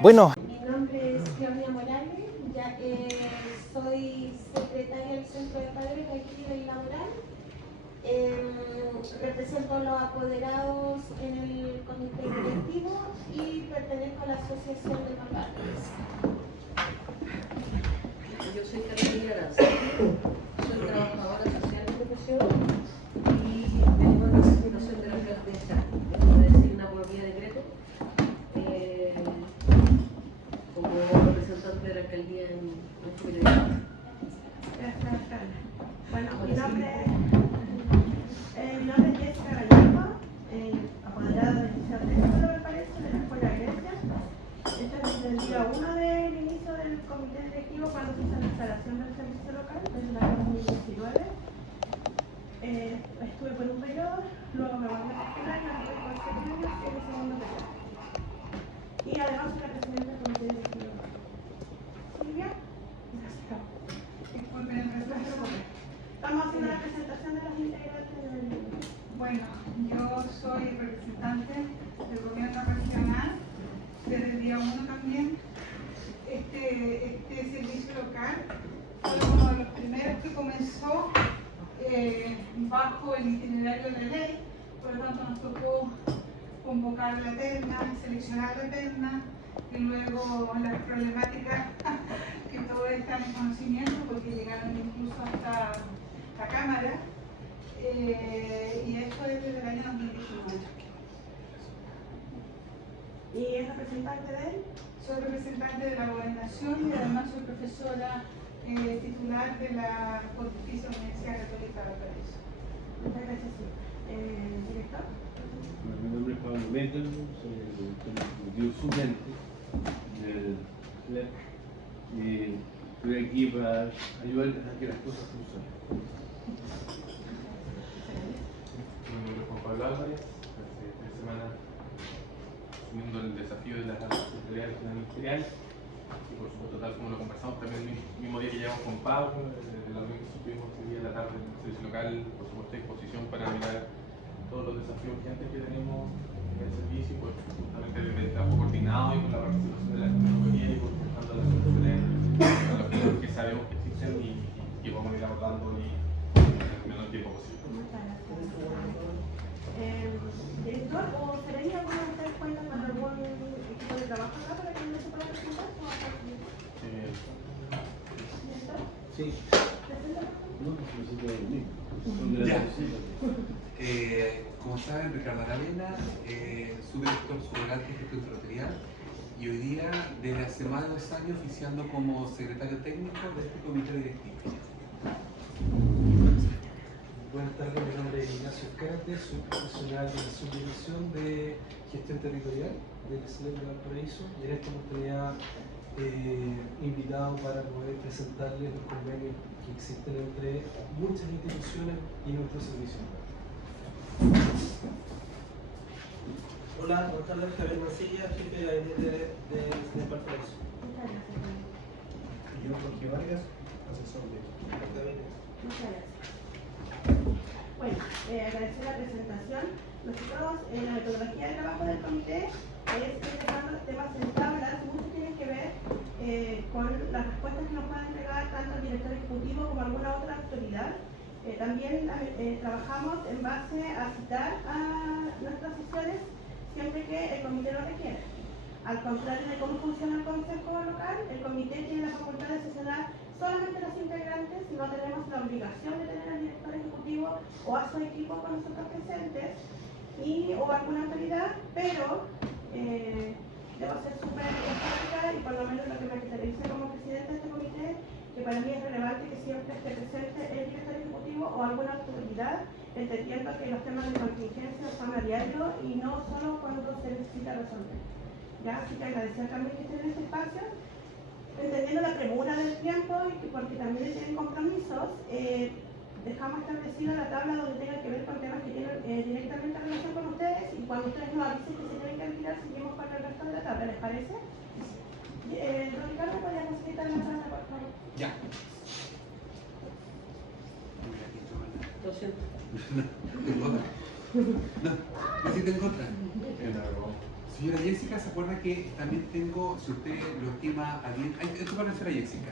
Bueno. Mi nombre es Claudia Morales, soy secretaria del Centro de Padres aquí del Laboral. Represento a los apoderados en el comité directivo y pertenezco a la Asociación de Papás. Yo soy Carolina Aranza, soy trabajadora social de profesión y vengo en representación de la alcaldesa, me designa por vía decreto como representante de la alcaldía en el comité. Gracias, Carla. Bueno, mi nombre es Jessica Gallardo, apoderada del Liceo Técnico de Valparaíso de la Escuela Grecia. Este es el día 1 del inicio del comité directivo cuando se hizo la instalación del servicio local desde el año 2019. Estuve por un periodo, luego me volví a postular y ahora estoy por 7 años en el segundo periodo. Y además soy la presidenta del comité directivo. ¿Silvia? Gracias. Estamos haciendo la presentación de los integrantes del grupo. Bueno, yo soy representante del gobierno regional desde el día 1 también. Este servicio local fue uno de los primeros que comenzó bajo el itinerario de ley, por lo tanto nos tocó convocar la terna, seleccionar la terna y luego las problemáticas que todos están en conocimiento porque llegaron incluso hasta la Cámara y eso es desde el año 2019. ¿Y es representante de él? Soy representante de la gobernación y además soy profesora titular de la Pontificia Universidad Católica de Valparaíso. Muchas gracias, sí. ¿Director? Mi nombre es Pablo Metel, soy el ejecutivo suplente del CLEP y estoy aquí para ayudar a que las cosas funcionen. Mi nombre es Juan Pablo Álvarez, hace 3 semanas asumiendo el desafío de la Secretaría Regional Ministerial y por supuesto tal como lo conversamos también el mismo día que llegamos con Pablo, la reunión que tuvimos ese día de la tarde en el servicio local, por supuesto a disposición para mirar todos los desafíos urgentes que tenemos en el servicio y pues justamente desde el trabajo coordinado y con la participación de la tecnología y por buscando las soluciones a los problemas que sabemos que existen y que vamos a ir abordando y en el menor tiempo posible. Muchas gracias. ¿Director o Serena, alguno de ustedes cuenta con algún equipo de trabajo acá para que no se pueda presentar? ¿Director? Sí. ¿Presenta? No, necesito dormir. Ya. Como saben, Ricardo Aravena, subdirector subrogante de gestión territorial y hoy día, desde hace más de 2 años, oficiando como secretario técnico de este comité directivo. Buenas tardes, mi nombre es Ignacio Escárate, soy profesional de la subdivisión de gestión territorial del CLEP de Valparaíso y en esta oportunidad invitado para poder presentarles los convenios que existen entre muchas instituciones y nuestro servicio. Hola, buenas tardes, Javier Mancilla, jefe de gabinete de Valparaíso. Muchas gracias. Y yo, Jorge Vargas, asesor de gabinete. Muchas gracias. Bueno, agradecer la presentación. Nosotros, la metodología de trabajo del comité es dejando los temas en tablas. Mucho tiene que ver con las respuestas que nos pueda entregar tanto el director ejecutivo como alguna otra autoridad. También trabajamos en base a citar a nuestras sesiones siempre que el comité lo requiera. Al contrario de cómo funciona el consejo local, el comité tiene la facultad de sesionar solamente los integrantes, no tenemos la obligación de tener al director ejecutivo o a su equipo con nosotros presentes o alguna autoridad, pero debo ser súper enfática y por lo menos lo que me caracteriza como presidente de este comité, que para mí es relevante que siempre esté presente el director ejecutivo o alguna autoridad, entendiendo que los temas de contingencia son a diario y no solo cuando se necesita resolver. ¿Ya? Así que agradecer también que estén en este espacio, entendiendo la premura del tiempo y porque también tienen compromisos, dejamos establecida la tabla donde tenga que ver con temas que tienen directamente relación con ustedes y cuando ustedes nos avisen que se tienen que retirar, seguimos con el resto de la tabla, ¿les parece? Ricardo, ¿podrías facilitar la tabla, por favor? Ya. 200. No, sí tengo otra. Señora Jessica, ¿se acuerda que también tengo, si usted lo estima a bien, esto para la señora Jessica,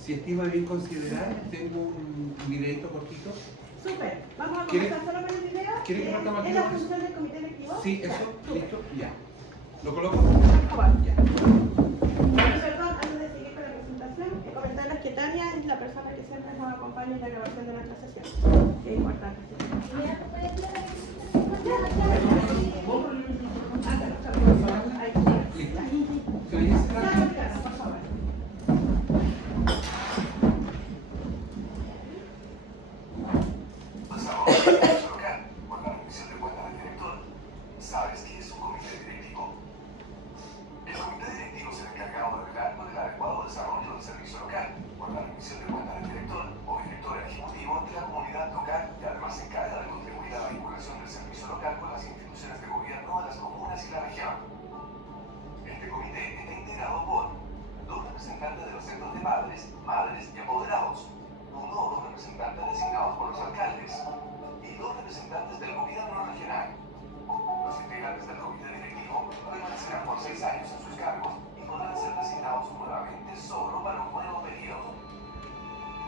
si estima bien considerar, tengo un videito cortito. Súper, vamos a ¿Quiere- comenzar solo con el video. quiere que partamos al ¿Es tiro la con eso? función del comité directivo? Sí, Ya, eso, súper. listo, ya. ¿Lo coloco? Por favor. Ya. Perdón, antes de seguir con la presentación, comentarles que Tania es la persona que siempre nos acompaña en la grabación de nuestra sesión. Es importante. Listo. Señora Jessica, Por favor. Local, por la revisión de cuentas del director. ¿Sabes qué es un comité directivo? El comité directivo es el encargado de velar por el adecuado desarrollo del servicio local, por la revisión de cuentas del director o director ejecutivo de la comunidad local y además se encarga de contribuir a la vinculación del servicio local con las instituciones de gobierno de las comunas y la región. Este comité está integrado por dos representantes de los centros de padres, madres y apoderados, uno o dos representantes designados por los alcaldes y dos representantes del gobierno regional. Los integrantes del comité directivo permanecerán por 6 años en sus cargos y podrán ser designados nuevamente solo para un nuevo periodo.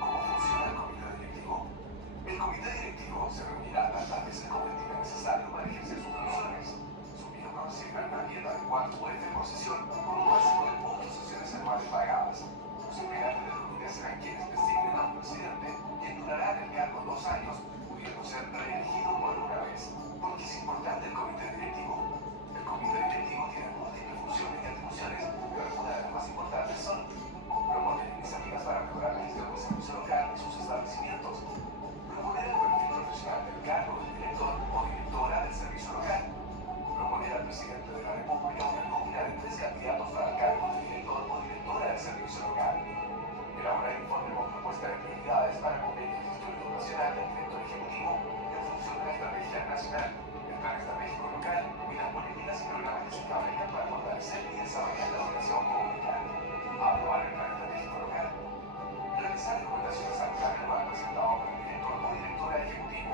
¿Cómo funciona el comité directivo? El comité directivo se reunirá tantas veces como estime necesario para ejercer sus funciones. Sus miembros recibirán una dieta de 4 UF por sesión con un máximo de 8 sesiones anuales pagadas. Los integrantes del comité serán quienes designen a un presidente, quien durará en el cargo 2 años, pudiendo ser reelegido por una vez. ¿Por qué es importante el comité directivo? El comité directivo tiene múltiples funciones y atribuciones, pero algunas de las más importantes son proponer iniciativas para mejorar la gestión del servicio local y sus establecimientos, proponer el perfil profesional del cargo del director o directora del servicio local, proponer al presidente de la República una nómina de 3 candidatos para el cargo de director o directora del servicio local, elaborar informe con propuesta de prioridades para el convenio de gestión educacional del director ejecutivo en función de la estrategia nacional, el plan estratégico local y las políticas y programas que se establezcan para fortalecer y desarrollar la educación pública, aprobar el plan estratégico local, realizar recomendaciones al plan anual presentado por el director o directora ejecutivo,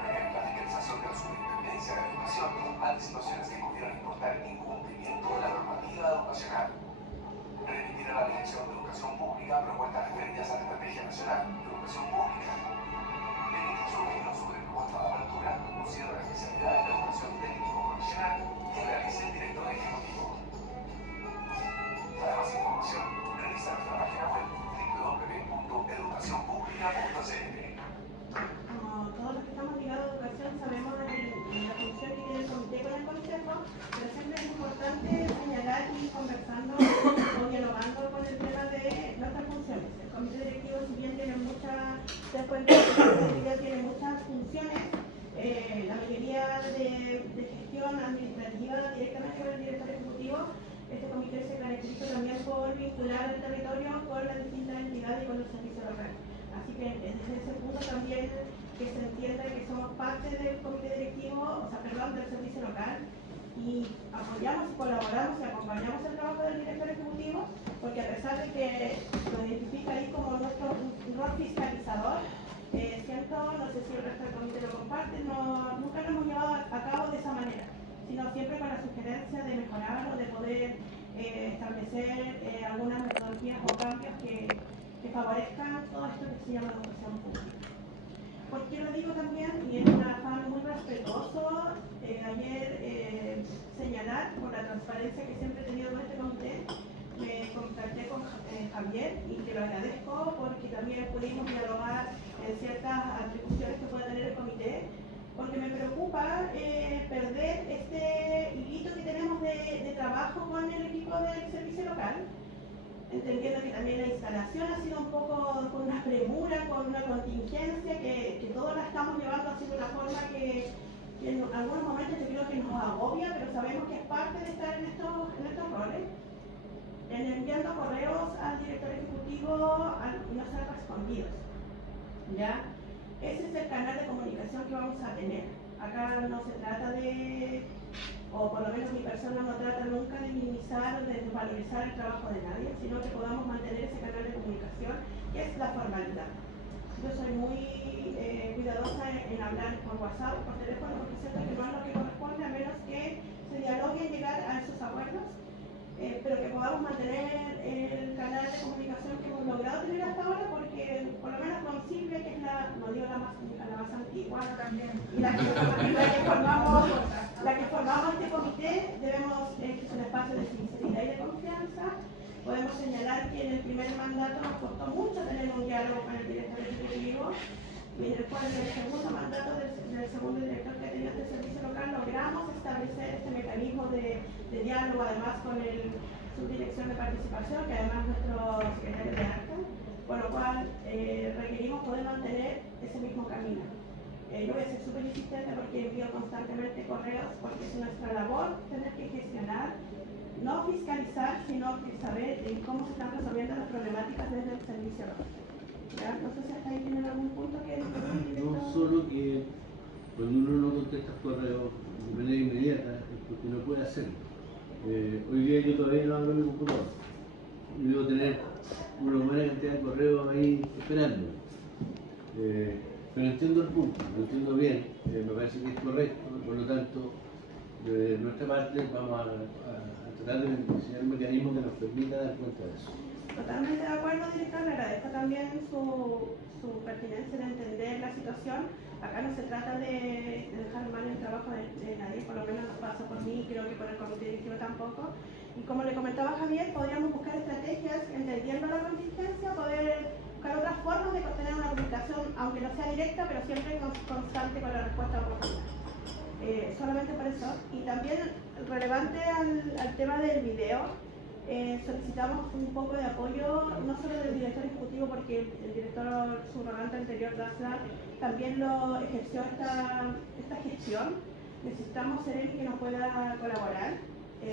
prever la fiscalización de la superintendencia de educación ante situaciones que pudieran importar incumplimiento de la normativa educacional, remitir a la Dirección de Educación Pública propuestas referidas a la Estrategia Nacional de Educación Pública, emitir su opinión sobre propuesta de apertura o cierre de especialidades de educación técnico-profesional que realice el director ejecutivo. Para más información, revisa nuestra página web www.educacionpublica.cl. Como todos los que estamos ligados a educación sabemos de la función que tiene el comité con el consejo, pero siempre es importante señalar y ir conversando o dialogando con el tema de nuestras funciones. El comité directivo, si bien tiene muchas, tiene muchas funciones, la mayoría de gestión administrativa directamente con el director ejecutivo, este comité se caracteriza también por vincular el territorio con las distintas entidades y con los servicios locales. Así que desde ese punto también que se entienda que somos parte del comité directivo, del servicio local, y apoyamos y colaboramos y acompañamos el trabajo del director ejecutivo, porque a pesar de que lo identifica ahí como nuestro rol fiscalizador, siento, no sé si el resto del comité lo comparte, nunca lo hemos llevado a cabo de esa manera, sino siempre con la sugerencia de mejorar o de poder establecer algunas metodologías o cambios que favorezcan todo esto que se llama educación pública. ¿Por qué lo digo también? Y es un afán muy respetuoso, ayer señalar por la transparencia que siempre he tenido con este comité, me contacté con Javier y te lo agradezco porque también pudimos dialogar en ciertas atribuciones que pueda tener el comité, porque me preocupa perder este hilito que tenemos de trabajo con el equipo del servicio local, entendiendo que también la instalación ha sido un poco con una premura, con una contingencia, que todos la estamos llevando así de una forma que en algunos momentos yo creo que nos agobia, pero sabemos que es parte de estar en estos roles. Enviando correos al director ejecutivo y no ser respondidos. ¿Ya? Ese es el canal de comunicación que vamos a tener. Acá no se trata de, o por lo menos mi persona no trata nunca de minimizar o de desvalorizar el trabajo de nadie, sino que podamos mantener ese canal de comunicación, que es la formalidad. yo soy muy cuidadosa en hablar por WhatsApp o por teléfono porque siento que no es lo que corresponde a menos que se dialogue y llegar a esos acuerdos, pero que podamos mantener el canal de comunicación que hemos logrado tener hasta ahora, porque por lo menos con Silvia, que es no digo la más antigua, y la que formamos este comité, debemos, que es un espacio de sinceridad y de confianza. Podemos señalar que en el primer mandato nos costó mucho tener un diálogo con el director ejecutivo, y en el cual en el segundo mandato del segundo director que tenía este servicio local logramos establecer este mecanismo de diálogo, además con el subdirección de participación, que además es nuestro secretario de acta, por lo cual requerimos poder mantener ese mismo camino. Yo voy a ser súper insistente porque envío constantemente correos, porque es nuestra labor tener que gestionar, no fiscalizar, sino que saber cómo se están resolviendo las problemáticas desde el servicio local. ¿Ya? No sé si hasta ahí tienen algún punto que No solo que cuando uno no contesta correos de manera inmediata es porque no puede hacerlo. Hoy día yo todavía no abro mi computador. Yo debo tener una buena cantidad de correos ahí esperando. Pero entiendo el punto, lo entiendo bien, me parece que es correcto, por lo tanto, de nuestra parte vamos a tratar de diseñar un mecanismo que nos permita dar cuenta de eso. Totalmente de acuerdo, director. Le agradezco también su pertinencia de entender la situación. Acá no se trata de dejar mal el trabajo de nadie, por lo menos no pasa por mí, creo que por el comité directivo tampoco. Y como le comentaba Javier, podríamos buscar estrategias, entendiendo la contingencia, poder buscar otras formas de tener una comunicación, aunque no sea directa, pero siempre constante con la respuesta oportuna. Solamente por eso. Y también relevante al tema del video, solicitamos un poco de apoyo, no solo del director ejecutivo, porque el director subrogante anterior, Dasla, también lo ejerció esta gestión. Necesitamos ser él que nos pueda colaborar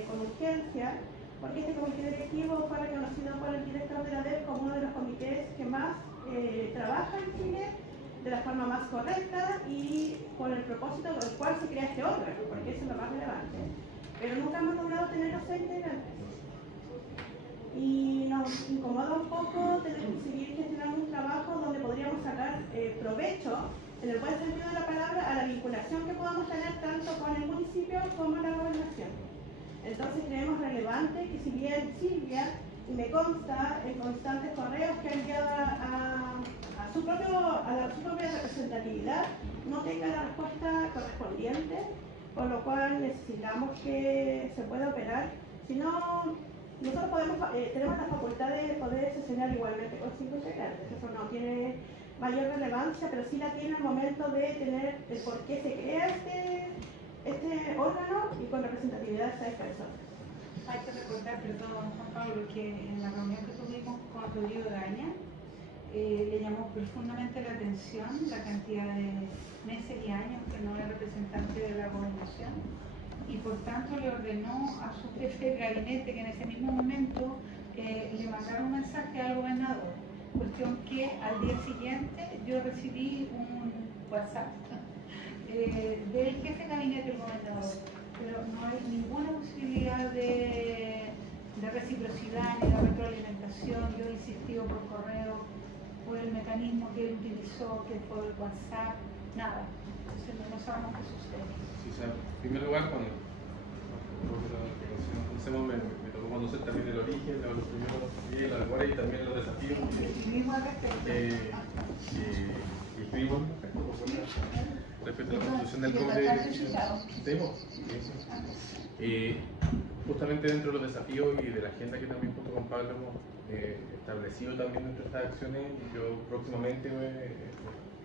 con urgencia, porque este comité directivo fue reconocido por el director de la DEP como uno de los comités que más trabaja en Chile de la forma más correcta y con el propósito por el cual se crea este órgano, porque eso es lo más relevante. Pero nunca hemos logrado tener los 6 integrantes. Y nos incomoda un poco tener que seguir gestionando un trabajo donde podríamos sacar provecho, en el buen sentido de la palabra, a la vinculación que podamos tener tanto con el municipio como la gobernación. Entonces creemos relevante que si bien Silvia, y me consta en constantes correos que ha enviado a su propia representatividad, no tenga la respuesta correspondiente, por lo cual necesitamos que se pueda operar. Si no, nosotros tenemos la facultad de poder sesionar igualmente con 5 integrantes. Eso no tiene mayor relevancia, pero sí la tiene al momento de tener el por qué se crea este órgano y con representatividad de 6 personas. Hay que recordar, perdón, Juan Pablo, que en la reunión que tuvimos con Rodrigo Gaña, le llamó profundamente la atención la cantidad de meses y años que no es representante de la gobernación, y por tanto le ordenó a su jefe de gabinete que en ese mismo momento le mandara un mensaje al gobernador, cuestión que al día siguiente yo recibí un WhatsApp del jefe de gabinete del gobernador, pero no hay ninguna posibilidad de reciprocidad ni de retroalimentación. Yo he insistido por correo, por el mecanismo que él utilizó, que fue el WhatsApp, nada. Entonces no sabemos qué sucede. Sí, o sea, en primer lugar, cuando conocemos, me tocó conocer también el origen, los primeros días, la memoria y también los desafíos que escribimos respecto a la construcción del comité. Justamente dentro de los desafíos y de la agenda que también junto con Pablo hemos establecido también dentro de estas acciones, yo próximamente,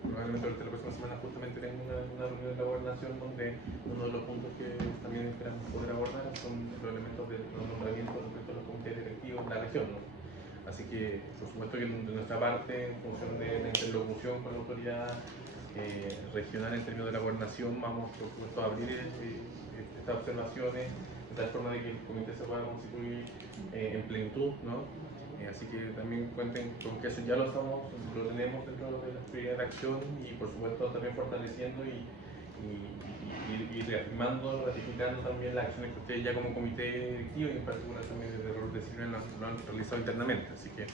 probablemente durante la próxima semana, justamente tengo una reunión de la gobernación donde uno de los puntos que también esperamos poder abordar son los elementos de los nombramientos respecto a los comités directivos de la región, ¿no? Así que, por supuesto que de nuestra parte, en función de la interlocución con la autoridad regional en términos de la gobernación, vamos por supuesto a abrir estas observaciones de tal forma de que el comité se pueda constituir en plenitud, ¿no? Así que también cuenten con que eso ya lo tenemos dentro de la prioridad de acción y por supuesto también fortaleciendo y reafirmando, ratificando también las acciones que ustedes ya como comité directivo y en particular también desde el rol de Silvia lo han realizado internamente. Así que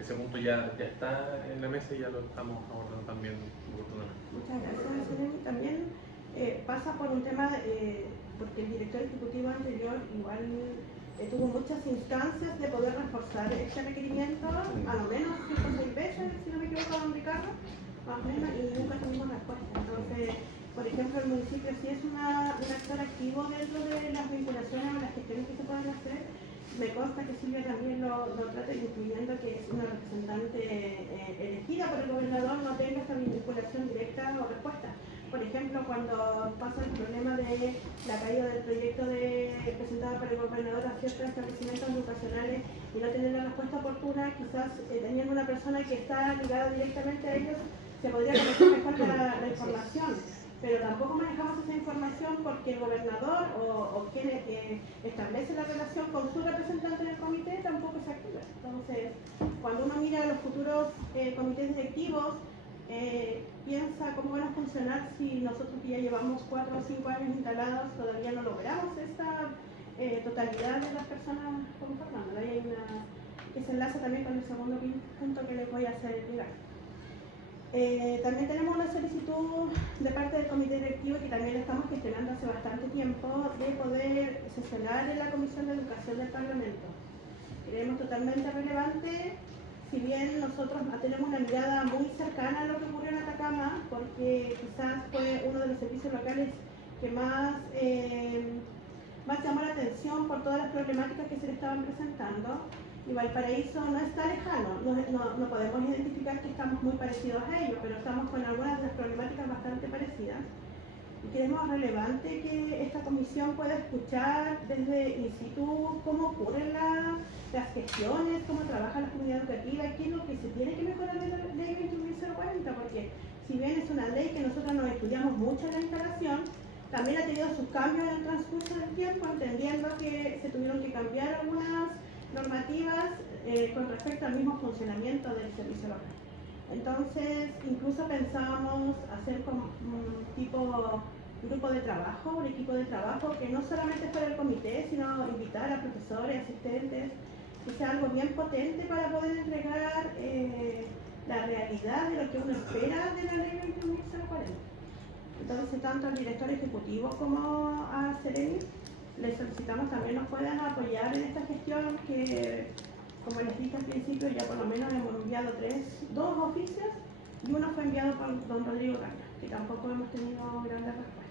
ese punto ya está en la mesa y ya lo estamos abordando también oportunamente. Muchas gracias, Seleni. También pasa por un tema, porque el director ejecutivo anterior igual tuvo muchas instancias de poder reforzar este requerimiento, a lo menos 5 o 6 veces, si no me equivoco, don Ricardo, más o menos, y nunca tuvimos respuesta. Entonces, por ejemplo, el municipio sí es un actor activo dentro de las vinculaciones o las gestiones que se pueden hacer. Me consta que Silvia también lo trata, incluyendo que es una representante elegida por el gobernador, no tenga esta vinculación directa o respuesta. Por ejemplo, cuando pasa el problema de la caída del proyecto presentado por el gobernador a ciertos establecimientos educacionales y no tener la respuesta oportuna, quizás teniendo una persona que está ligada directamente a ellos, se podría conocer mejor la información. Pero tampoco manejamos esa información porque el gobernador o quien establece la relación con su representante en el comité tampoco se activa. Entonces, cuando uno mira los futuros comités directivos, piensa cómo van a funcionar si nosotros que ya llevamos 4 o 5 años instalados todavía no logramos esta totalidad de las personas conformando. Ahí hay que se enlaza también con el segundo punto que les voy a hacer llegar. También tenemos una solicitud de parte del comité directivo que también la estamos gestionando hace bastante tiempo de poder sesionar en la Comisión de Educación del Parlamento. Creemos totalmente relevante, si bien nosotros tenemos una mirada muy cercana a lo que ocurrió en Atacama, porque quizás fue uno de los servicios locales que más llamó la atención por todas las problemáticas que se le estaban presentando. Y Valparaíso no está lejano, no podemos identificar que estamos muy parecidos a ellos, pero estamos con algunas de las problemáticas bastante parecidas. Y creemos relevante que esta comisión pueda escuchar desde in situ cómo ocurren las gestiones, cómo trabaja la comunidad educativa, qué es lo que se tiene que mejorar de la ley 21.040, porque si bien es una ley que nosotros nos estudiamos mucho en la instalación, también ha tenido sus cambios en el transcurso del tiempo, entendiendo que se tuvieron que cambiar algunas normativas con respecto al mismo funcionamiento del servicio local. Entonces, incluso pensábamos hacer como un tipo grupo de trabajo, un equipo de trabajo que no solamente fuera el comité, sino invitar a profesores, asistentes, que sea algo bien potente para poder entregar la realidad de lo que uno espera de la ley 21.040. Entonces, tanto al director ejecutivo como a Seleni, les solicitamos también nos puedan apoyar en esta gestión que, como les dije al principio, ya por lo menos hemos enviado 2 oficios y uno fue enviado por don Rodrigo Caña, que tampoco hemos tenido grandes respuestas.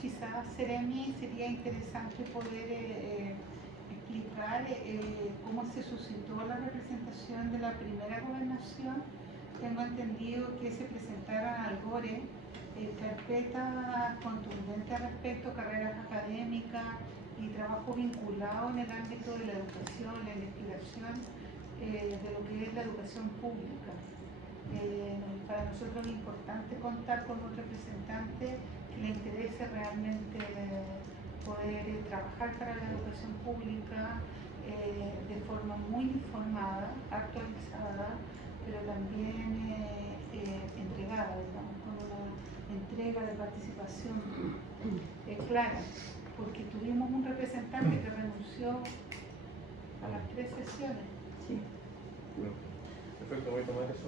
Quizás, Seremi, sería interesante poder explicar cómo se suscitó la representación de la primera gobernación. Tengo entendido que se presentaran al GORE carpetas contundentes al respecto, carreras académicas y trabajo vinculado en el ámbito de la educación, la investigación de lo que es la educación pública. Para nosotros es importante contar con un representante que le interese realmente poder trabajar para la educación pública de forma muy informada, actualizada, pero también entregada, digamos, con una entrega de participación clara, porque tuvimos un representante que renunció a las 3 sesiones. Sí. Bueno, perfecto, voy a tomar eso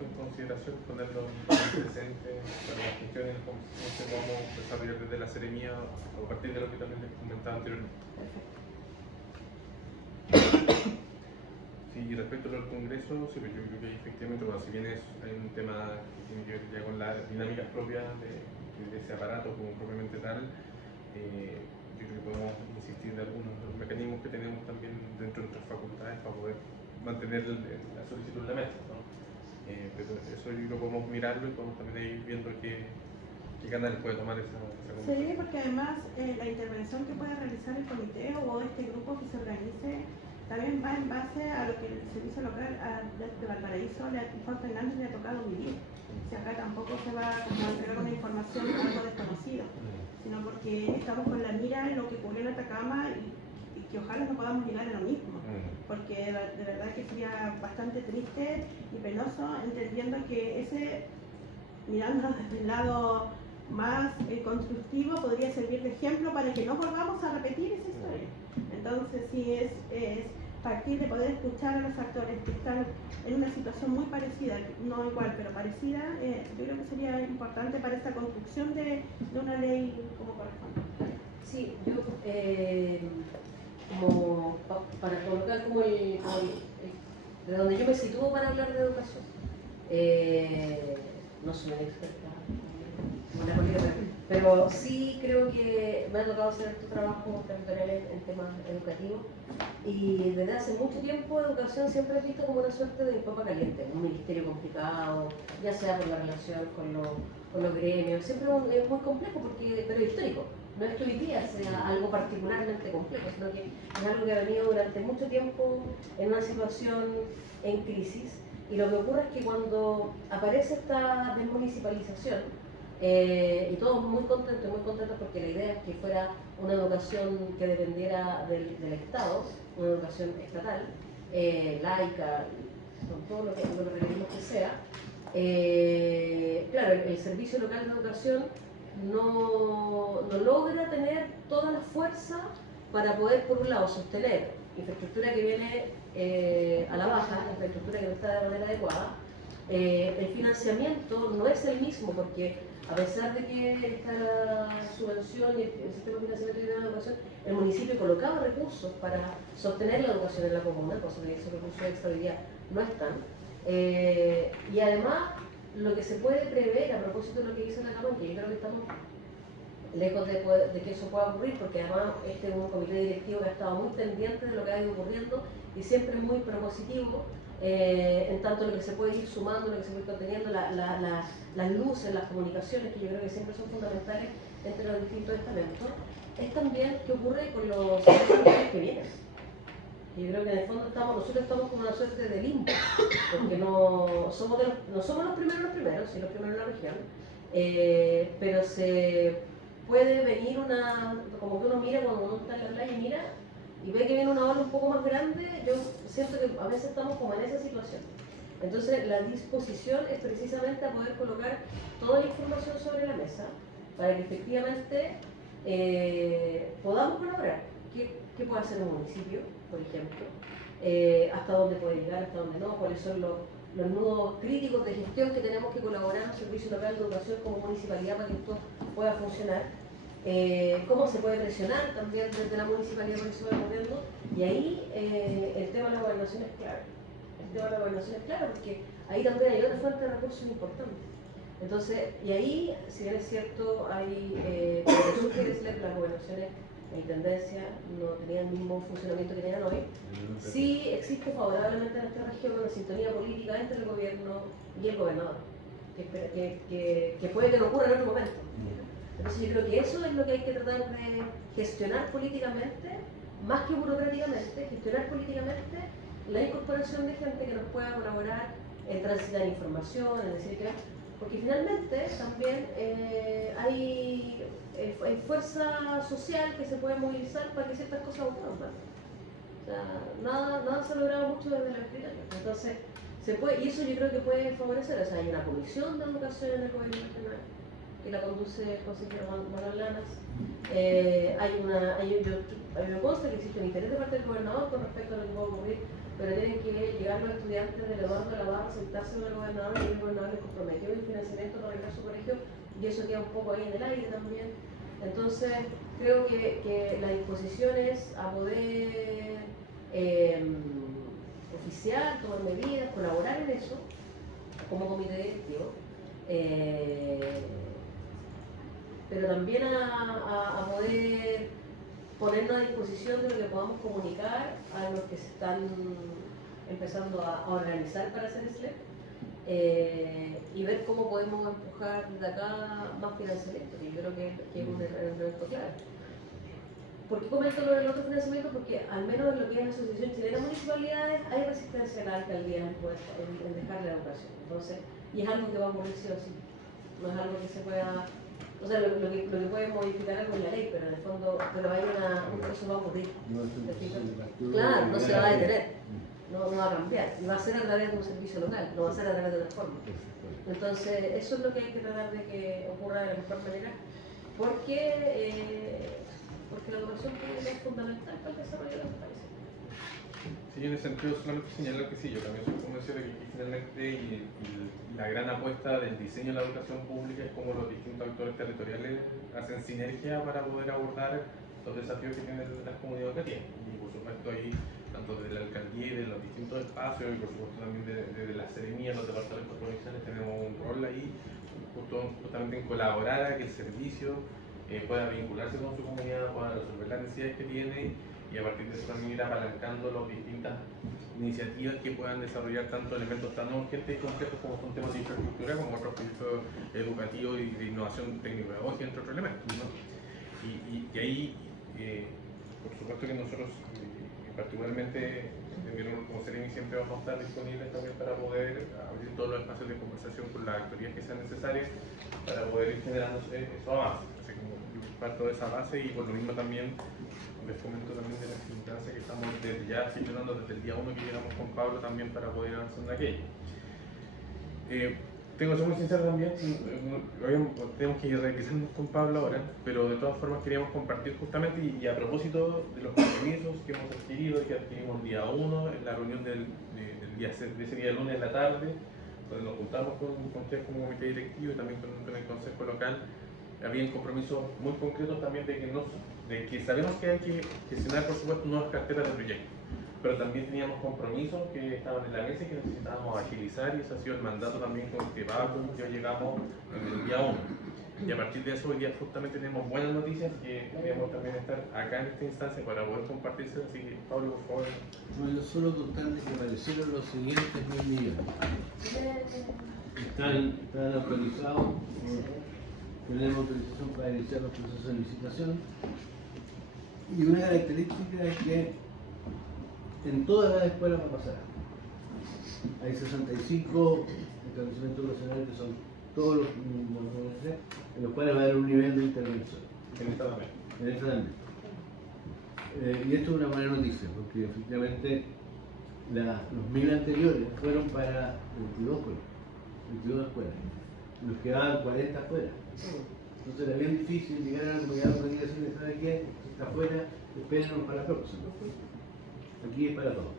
en consideración, ponerlo presente para las gestiones que vamos a desarrollar desde la Seremía a partir de lo que también les comentaba anteriormente. Sí, y respecto al Congreso, sí, yo creo que efectivamente, bueno, si bien hay un tema que tiene que ver ya con las dinámicas propias de ese aparato como propiamente tal, yo creo que podemos insistir en algunos de los mecanismos que tenemos también dentro de nuestras facultades para poder mantener la solicitud en la mesa, ¿no? Pero eso yo creo que podemos mirarlo y podemos también ir viendo qué canales puede tomar esa conversación. Sí, porque además la intervención que puede realizar el comité o este grupo que se organice también va en base a lo que el servicio local de Valparaíso, Juan Fernández, le ha tocado vivir. Si acá tampoco se va a entregar una información algo desconocida, sino porque estamos con la mira en lo que ocurrió en Atacama y que ojalá no podamos llegar a lo mismo, porque de verdad que sería bastante triste y penoso, entendiendo que mirando desde el lado más constructivo, podría servir de ejemplo para que no volvamos a repetir esa historia. Entonces sí es partir de poder escuchar a los actores que están en una situación muy parecida, no igual, pero parecida, yo creo que sería importante para esta construcción de una ley como corresponde. Sí, yo, para colocar como de donde yo me sitúo para hablar de educación, no soy una experta en la política, pero sí creo que me ha tocado hacer estos trabajos territoriales en temas educativos, y desde hace mucho tiempo educación siempre es visto como una suerte de papa caliente, un ministerio complicado, ya sea por la relación con los gremios, siempre es muy complejo, pero histórico. No es que hoy día sea algo particularmente complejo, sino que es algo que ha venido durante mucho tiempo en una situación en crisis, y lo que ocurre es que cuando aparece esta desmunicipalización, y todos muy contentos porque la idea es que fuera una educación que dependiera del Estado, una educación estatal, laica, con todo lo que requerimos que sea. Claro, el servicio local de educación no logra tener toda la fuerza para poder, por un lado, sostener infraestructura que viene a la baja, infraestructura que no está de manera adecuada. El financiamiento no es el mismo, porque a pesar de que está la subvención y el sistema de financiamiento de la educación, el municipio colocaba recursos para sostener la educación en la comuna, cosa que esos recursos extra hoy día no están. Y además, lo que se puede prever a propósito de lo que dice la Cámara, que yo creo que estamos lejos de que eso pueda ocurrir, porque además este es un comité directivo que ha estado muy pendiente de lo que ha ido ocurriendo y siempre muy propositivo, en tanto lo que se puede ir sumando, lo que se puede ir conteniendo, las luces, las comunicaciones, que yo creo que siempre son fundamentales entre los distintos estamentos. Es también qué ocurre con los servicios que vienen. Yo creo que en el fondo nosotros estamos como una suerte de limbo, porque no somos los primeros, sí los primeros en la región, pero se puede venir como que uno mira cuando uno está en la playa y mira y ve que viene una ola un poco más grande. Yo siento que a veces estamos como en esa situación. Entonces la disposición es precisamente a poder colocar toda la información sobre la mesa para que efectivamente podamos colaborar. ¿Qué puede hacer un municipio, por ejemplo? ¿Hasta dónde puede llegar, hasta dónde no? ¿Cuáles son los nudos críticos de gestión que tenemos que colaborar en el Servicio Local de Educación como municipalidad para que esto pueda funcionar? ¿Cómo se puede presionar también desde la municipalidad para que se vaya moviendo? Y ahí el tema de la gobernación es clave. El tema de la gobernación es clave porque ahí también hay otra fuente de recursos importantes. Entonces, y ahí, si bien es cierto, hay las gobernaciones, la intendencia no tenía el mismo funcionamiento que tenían hoy. Sí existe favorablemente en esta región una sintonía política entre el gobierno y el gobernador, que puede que no ocurra en otro momento. Entonces yo creo que eso es lo que hay que tratar de gestionar políticamente, más que burocráticamente, gestionar políticamente la incorporación de gente que nos pueda colaborar en transitar información, en decir que... Porque finalmente también hay fuerza social que se puede movilizar para que ciertas cosas ocurran. O sea, nada se ha logrado mucho desde la escritorio. Entonces, y eso yo creo que puede favorecer. O sea, hay una comisión de educación en el gobierno regional que la conduce el consejero Manuel Lanas. A mí me consta que existe un interés de parte del gobernador con respecto a lo que puede ocurrir, pero tienen que llegar los estudiantes del Eduardo de la Barra, sentarse con el gobernador, y el gobernador les comprometió el financiamiento para arreglar su colegio, y eso queda un poco ahí en el aire también. Entonces, creo que la disposición es a poder oficiar, tomar medidas, colaborar en eso, como comité directivo, pero también a poder ponernos a disposición de lo que podamos comunicar a los que se están empezando a organizar para hacer SLEP, y ver cómo podemos empujar desde acá más financiamiento, que yo creo que es un elemento clave. ¿Por qué comento lo del otro financiamiento? Porque al menos en lo que es la Asociación Chilena de Municipalidades hay resistencia a la alcaldía en dejar la educación. Entonces, y es algo que va a ocurrir sí o sí. No es algo que se pueda... O sea, lo que puede modificar algo en la ley, pero en el fondo, eso va a ocurrir. Claro, no se va a detener, no va a cambiar, y va a ser a través de un servicio local, no va a ser a través de otra forma. Entonces, eso es lo que hay que tratar de que ocurra de la mejor manera, porque la educación pública es fundamental para el desarrollo de los países. Sí, en ese sentido solamente señalar que sí, yo también soy convencido de que aquí finalmente y la gran apuesta del diseño de la educación pública es cómo los distintos actores territoriales hacen sinergia para poder abordar los desafíos que tienen las comunidades educativas. Y por supuesto ahí, tanto desde la alcaldía y de los distintos espacios, y por supuesto también de las seremías, los departamentos provinciales, tenemos un rol ahí justamente en colaborar a que el servicio pueda vincularse con su comunidad, pueda resolver las necesidades que tiene y a partir de eso también ir apalancando las distintas iniciativas que puedan desarrollar tanto elementos tan urgentes y complejos como son temas de infraestructura como otros proyectos educativos y de innovación técnico-pedagógica, entre otros elementos, ¿no? Y ahí, por supuesto que nosotros, particularmente, como Seremi, siempre vamos a estar disponibles también para poder abrir todos los espacios de conversación con las actorías que sean necesarias para poder ir generando esos avances. Así como yo parto de esa base y por lo mismo también les comento también de la instancia que estamos desde ya gestionando desde el día 1 que llegamos con Pablo también para poder avanzar en aquello. Tengo que ser muy sincero también, tenemos que ir revisando con Pablo ahora, pero de todas formas queríamos compartir justamente y a propósito de los compromisos que hemos adquirido y que adquirimos el día 1 en la reunión de ese día lunes en la tarde, donde nos juntamos con ustedes como comité directivo y también con el consejo local. Habían compromisos muy concretos también de que sabemos que hay que gestionar, por supuesto, nuevas carteras de proyectos, pero también teníamos compromisos que estaban en la mesa y que necesitábamos agilizar, y ese ha sido el mandato también con el que Pablo ya llegamos en el día 1. Y a partir de eso hoy día justamente tenemos buenas noticias que queríamos también estar acá en esta instancia para poder compartirse, así que Pablo, por favor. Bueno, solo contarles que aparecieron los siguientes 1.000 millones. Están actualizados. Tenemos autorización para iniciar los procesos de licitación. Y una característica es que en todas las escuelas va a pasar. Hay 65 establecimientos educacionales que son todos los en los cuales va a haber un nivel de intervención. En esta también. En esta también. Y esto es una buena noticia, porque efectivamente los 1.000 anteriores fueron para 22 escuelas. Nos quedaban 40 afuera. Entonces era bien difícil llegar a la comunidad educativa y decirle, ¿sabe qué? Está afuera, espérenos para la próxima. Aquí es para todos.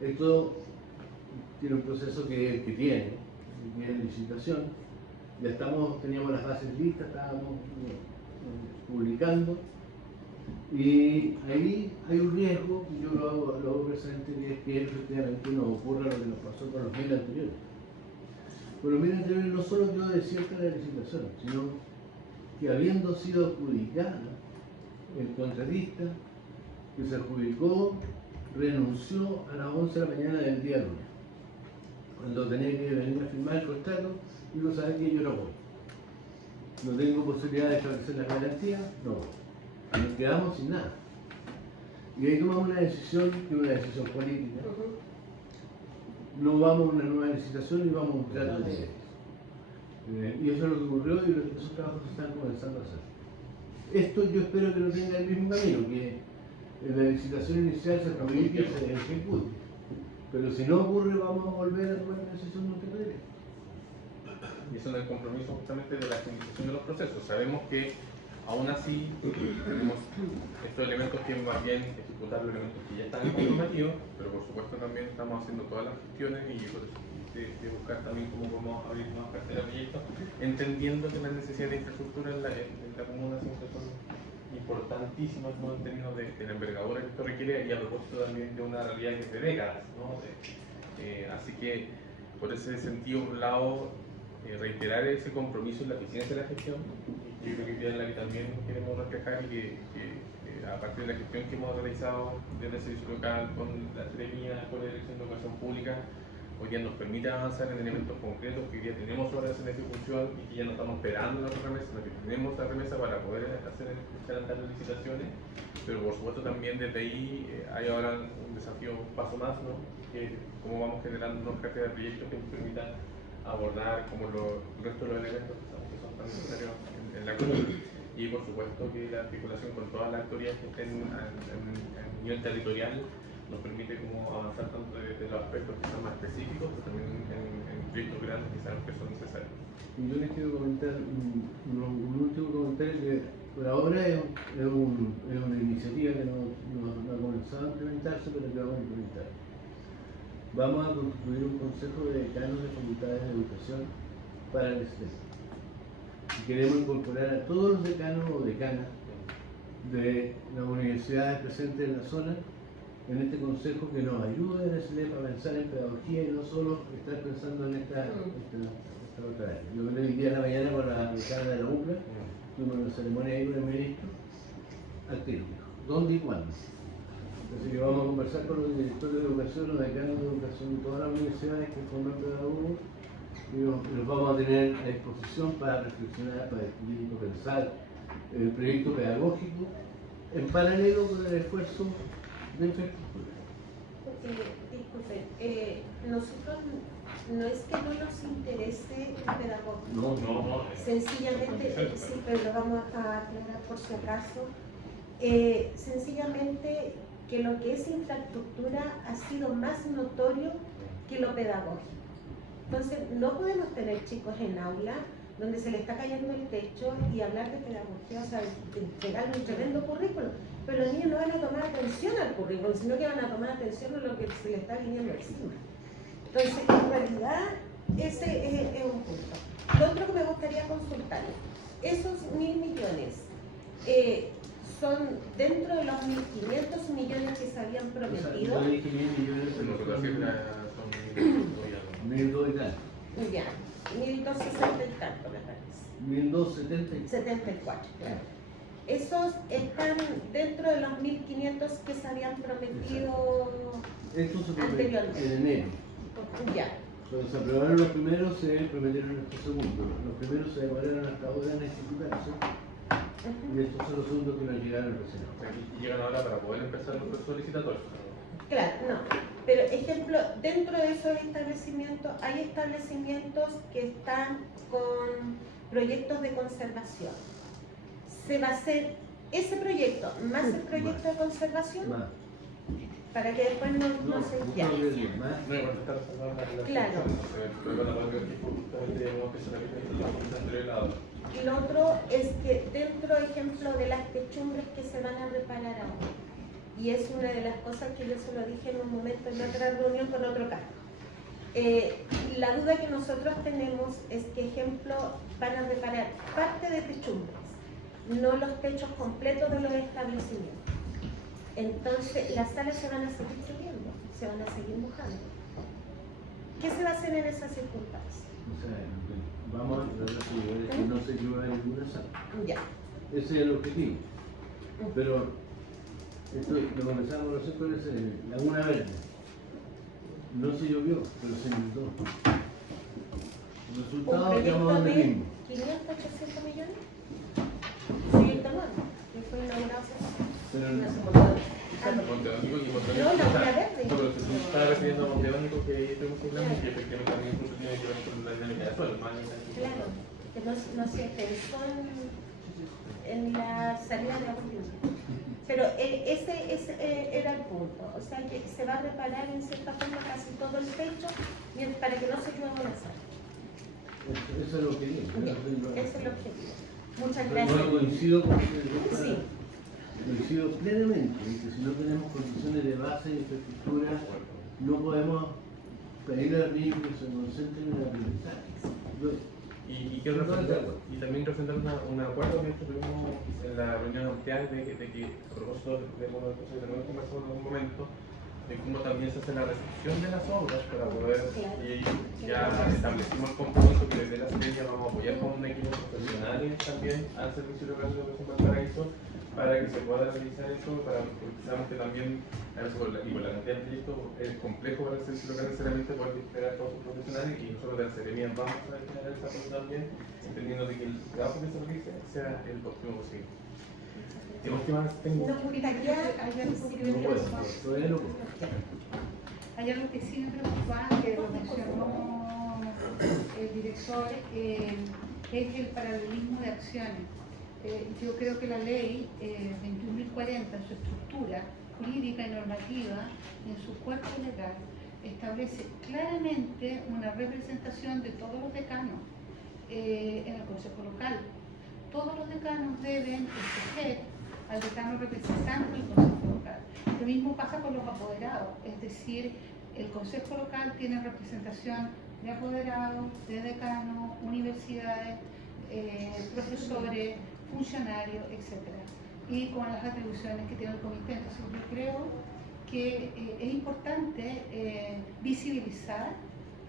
Esto tiene un proceso que tiene licitación. Ya teníamos las bases listas, estábamos publicando. Y ahí hay un riesgo, yo lo hago presente, que es que efectivamente nos ocurra lo que nos pasó con los 1.000 anteriores. Con los 1.000 anteriores no solo quedó desierta la licitación, sino que habiendo sido adjudicada, el contratista que se adjudicó renunció a las 11 de la mañana del día lunes. Cuando tenía que venir a firmar el contrato, digo, ¿sabes qué? Yo no voy. No tengo posibilidad de establecer la garantía, no voy. Nos quedamos sin nada. Y ahí tomamos una decisión, que es una decisión política. No vamos a una nueva licitación y vamos a un trato de leyes. Y eso es lo que ocurrió y esos trabajos se están comenzando a hacer. Esto yo espero que no tenga el mismo camino, que en la licitación inicial se publique y se ejecute. Pero si no ocurre, vamos a volver a tomar una decisión multilateral. Y eso es el compromiso justamente de la agilización de los procesos. Sabemos que aún así tenemos estos elementos que más bien ejecutar los elementos que ya están comprometidos, pero por supuesto también estamos haciendo todas las gestiones y de buscar también cómo podemos abrir nuevas carteras de proyectos, entendiendo que las necesidades de infraestructura en la comuna siempre son importantísimas, ¿no? En términos de la envergadura que esto requiere y a propósito también de una realidad que es de décadas, ¿no? Así que por ese sentido, por un lado, reiterar ese compromiso en la eficiencia de la gestión, y yo creo que es la que también queremos reflejar y que a partir de la gestión que hemos realizado desde el servicio local con la Seremía, con la Dirección de Educación Pública, hoy día nos permite avanzar en elementos concretos que hoy día tenemos obras en ejecución y que ya no estamos esperando la remesa, sino que tenemos la remesa para poder hacer andar las licitaciones, pero por supuesto también desde ahí hay ahora un desafío, un paso más, ¿no? Que cómo vamos generando unos carteras de proyectos que nos permitan abordar como el resto de los elementos que son tan necesarios en la comuna. Y por supuesto que la articulación con todas las autoridades que estén a nivel territorial nos permite como avanzar tanto desde los aspectos que son más específicos, pero también en proyectos grandes que sabemos que son necesarios. Y yo les quiero comentar un último contarles que por ahora es una iniciativa que no ha comenzado a implementarse, pero que vamos a implementar. Vamos a constituir un consejo de decanos de facultades de educación para el STEM. Y queremos incorporar a todos los decanos o decanas de las universidades presentes en la zona en este consejo, que nos ayude en el SLEP a pensar en pedagogía y no solo estar pensando en esta otra área. Yo me el día de la mañana con la decana de la UCLA, tuvimos una ceremonia ahí con el ministro, al tiro, ¿dónde y cuándo? Así que vamos a conversar con los directores de educación, los decanos de educación de todas las universidades que forman pedagogos, y los vamos a tener a disposición para reflexionar, para discutir y pensar el proyecto pedagógico en paralelo con el esfuerzo de infraestructura. Disculpen, nosotros no es que no nos interese el pedagógico. No. Sencillamente, sí, pero lo vamos a aclarar por si acaso. Sencillamente que lo que es infraestructura ha sido más notorio que lo pedagógico. Entonces, no podemos tener chicos en aula donde se le está cayendo el techo y hablar de pedagogía, o sea, entregar un tremendo currículo, pero los niños no van a tomar atención al currículo, sino que van a tomar atención a lo que se les está viniendo encima. Entonces, en realidad, ese es un punto. Lo otro que me gustaría consultar, esos 1.000 millones son dentro de los 1.500 millones que se habían prometido. O sea, 1.500 millones, pero Nosotros son siempre son 1.200 y tal. Ya, 1.260 y tanto me parece. 1.270 y 74, claro. Esos están dentro de los 1.500 que se habían prometido esto se prometió anteriormente. en enero. Ya, Cuando se aprobaron los primeros, se prometieron estos segundos. Los primeros se demoraron hasta ahora en ejecutarse. Y estos son los segundos que nos llegaron recién. y llegan ahora para poder empezar los procesos licitatorios. claro, no. Pero, ejemplo, dentro de esos establecimientos, hay establecimientos que están con proyectos de conservación. ¿Se va a hacer ese proyecto más el proyecto de conservación? Más. Para que después no se... Ya. más. No, igual está la Claro. Pero la verdad es que justamente tenemos que ser la anterior lado. Y lo otro es que dentro, ejemplo, de las techumbres que se van a reparar ahora, y es una de las cosas que yo se lo dije en un momento en otra reunión con otro cargo. La duda que nosotros tenemos es que, ejemplo, van a reparar parte de techumbres, no los techos completos de los establecimientos. Entonces, las salas se van a seguir lloviendo, se van a seguir mojando. ¿Qué se va a hacer en esas circunstancias? O sea, vamos a tratar de llevar que no se llueva en ninguna sala. Ya. Ese es el objetivo. Pero esto lo comenzamos nosotros en Laguna Verde. No se llovió, pero se inundó. El ¿Un resultado quedamos proyecto donde de mismo. 500, 800 millones? Proyecto nuevo, que fue inaugurado hace Pero una semana. Monteónico y Monteónico. No, Laguna Verde. No, pero se estaba refiriendo a Monteónico que estuvimos hablando y que efectivamente también incluso tiene que ver con la dinámica de suelo. Claro, que no se pensó en la salida de agua lluvia. Pero ese era el punto, o sea que se va a reparar en cierta forma casi todo el techo para que no se llueva en la sala. Eso es lo que digo. Bien, ese es el objetivo. Muchas No gracias. coincido con Sí. coincido plenamente en que si no tenemos condiciones de base de infraestructura, no podemos pedirle a los niños que se concentren en el aprendizaje. Y quiero representar, y también representar un acuerdo que tuvimos en la reunión ampliada de que a propósito de una de las cosas que también conversamos en algún momento, de cómo también se hace la recepción de las obras para poder, y ya establecimos el compromiso que desde la feria vamos a apoyar con un equipo profesionales también al servicio local de educación Valparaíso para que se pueda realizar eso, para precisamente también, y por la cantidad de proyectos es complejo para el servicio local necesariamente poder desplegar a todos sus profesionales, y nosotros de la Seremia vamos a destinar esa cosa también, entendiendo de que el trabajo que se realice sea el óptimo posible. ¿Qué más tengo? Nos gustaría No puedo, todavía no puedo. Hay algo que sí me preocupa, que lo mencionó el director, es el paralelismo de acciones. Yo creo que la ley 21.040 en su estructura jurídica y normativa, en su cuerpo legal, establece claramente una representación de todos los decanos en el Consejo Local. todos los decanos deben escoger al decano representante del consejo local. Lo mismo pasa con los apoderados, es decir, el consejo local tiene representación de apoderados, de decanos, universidades, profesores, funcionarios, etc. Y con las atribuciones que tiene el comité. Entonces yo creo que es importante visibilizar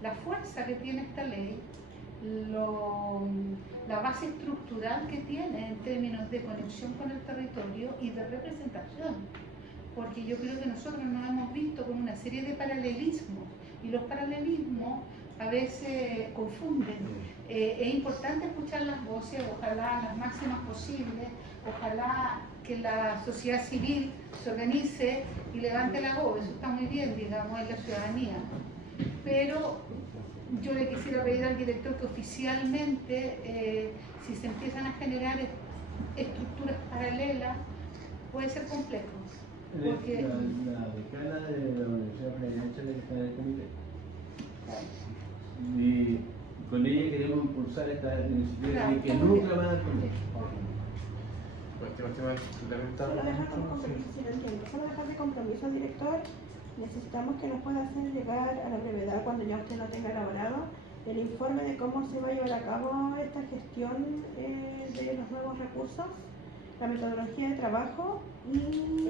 la fuerza que tiene esta ley, la base estructural que tiene en términos de conexión con el territorio y de representación, porque yo creo que nosotros nos hemos visto con una serie de paralelismos y los paralelismos a veces confunden. Es importante escuchar las voces, ojalá las máximas posibles, ojalá que la sociedad civil se organice y levante la voz, eso está muy bien, digamos, en la ciudadanía, pero yo le quisiera pedir al director que oficialmente, si se empiezan a generar estructuras paralelas, puede ser complejo. Porque... La decana de la Universidad Federal Chile está en el comité. Y con ella queremos impulsar esta iniciativa y que nunca más Solo dejar de compromiso, si lo entiendo, solo dejar de compromiso al director. Necesitamos que nos pueda hacer llegar a la brevedad, cuando ya usted lo tenga elaborado, el informe de cómo se va a llevar a cabo esta gestión de los nuevos recursos, la metodología de trabajo y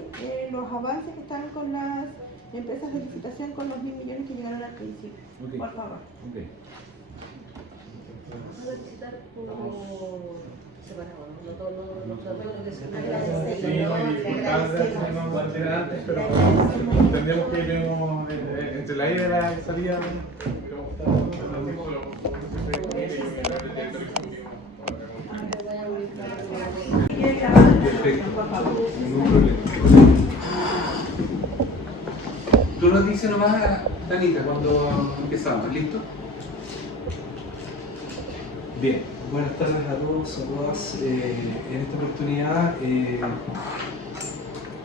los avances que están con las empresas de licitación con los 1.000 millones que llegaron al principio. Okay. Por favor. Okay. Vamos a visitar por separado, no todo lo que se antes, pero entendemos que tenemos entre la ida y la salida. Por favor. Tú nos dices nomás, Danita, cuando empezamos, ¿listo? Bien, buenas tardes a todos, a todas. En esta oportunidad,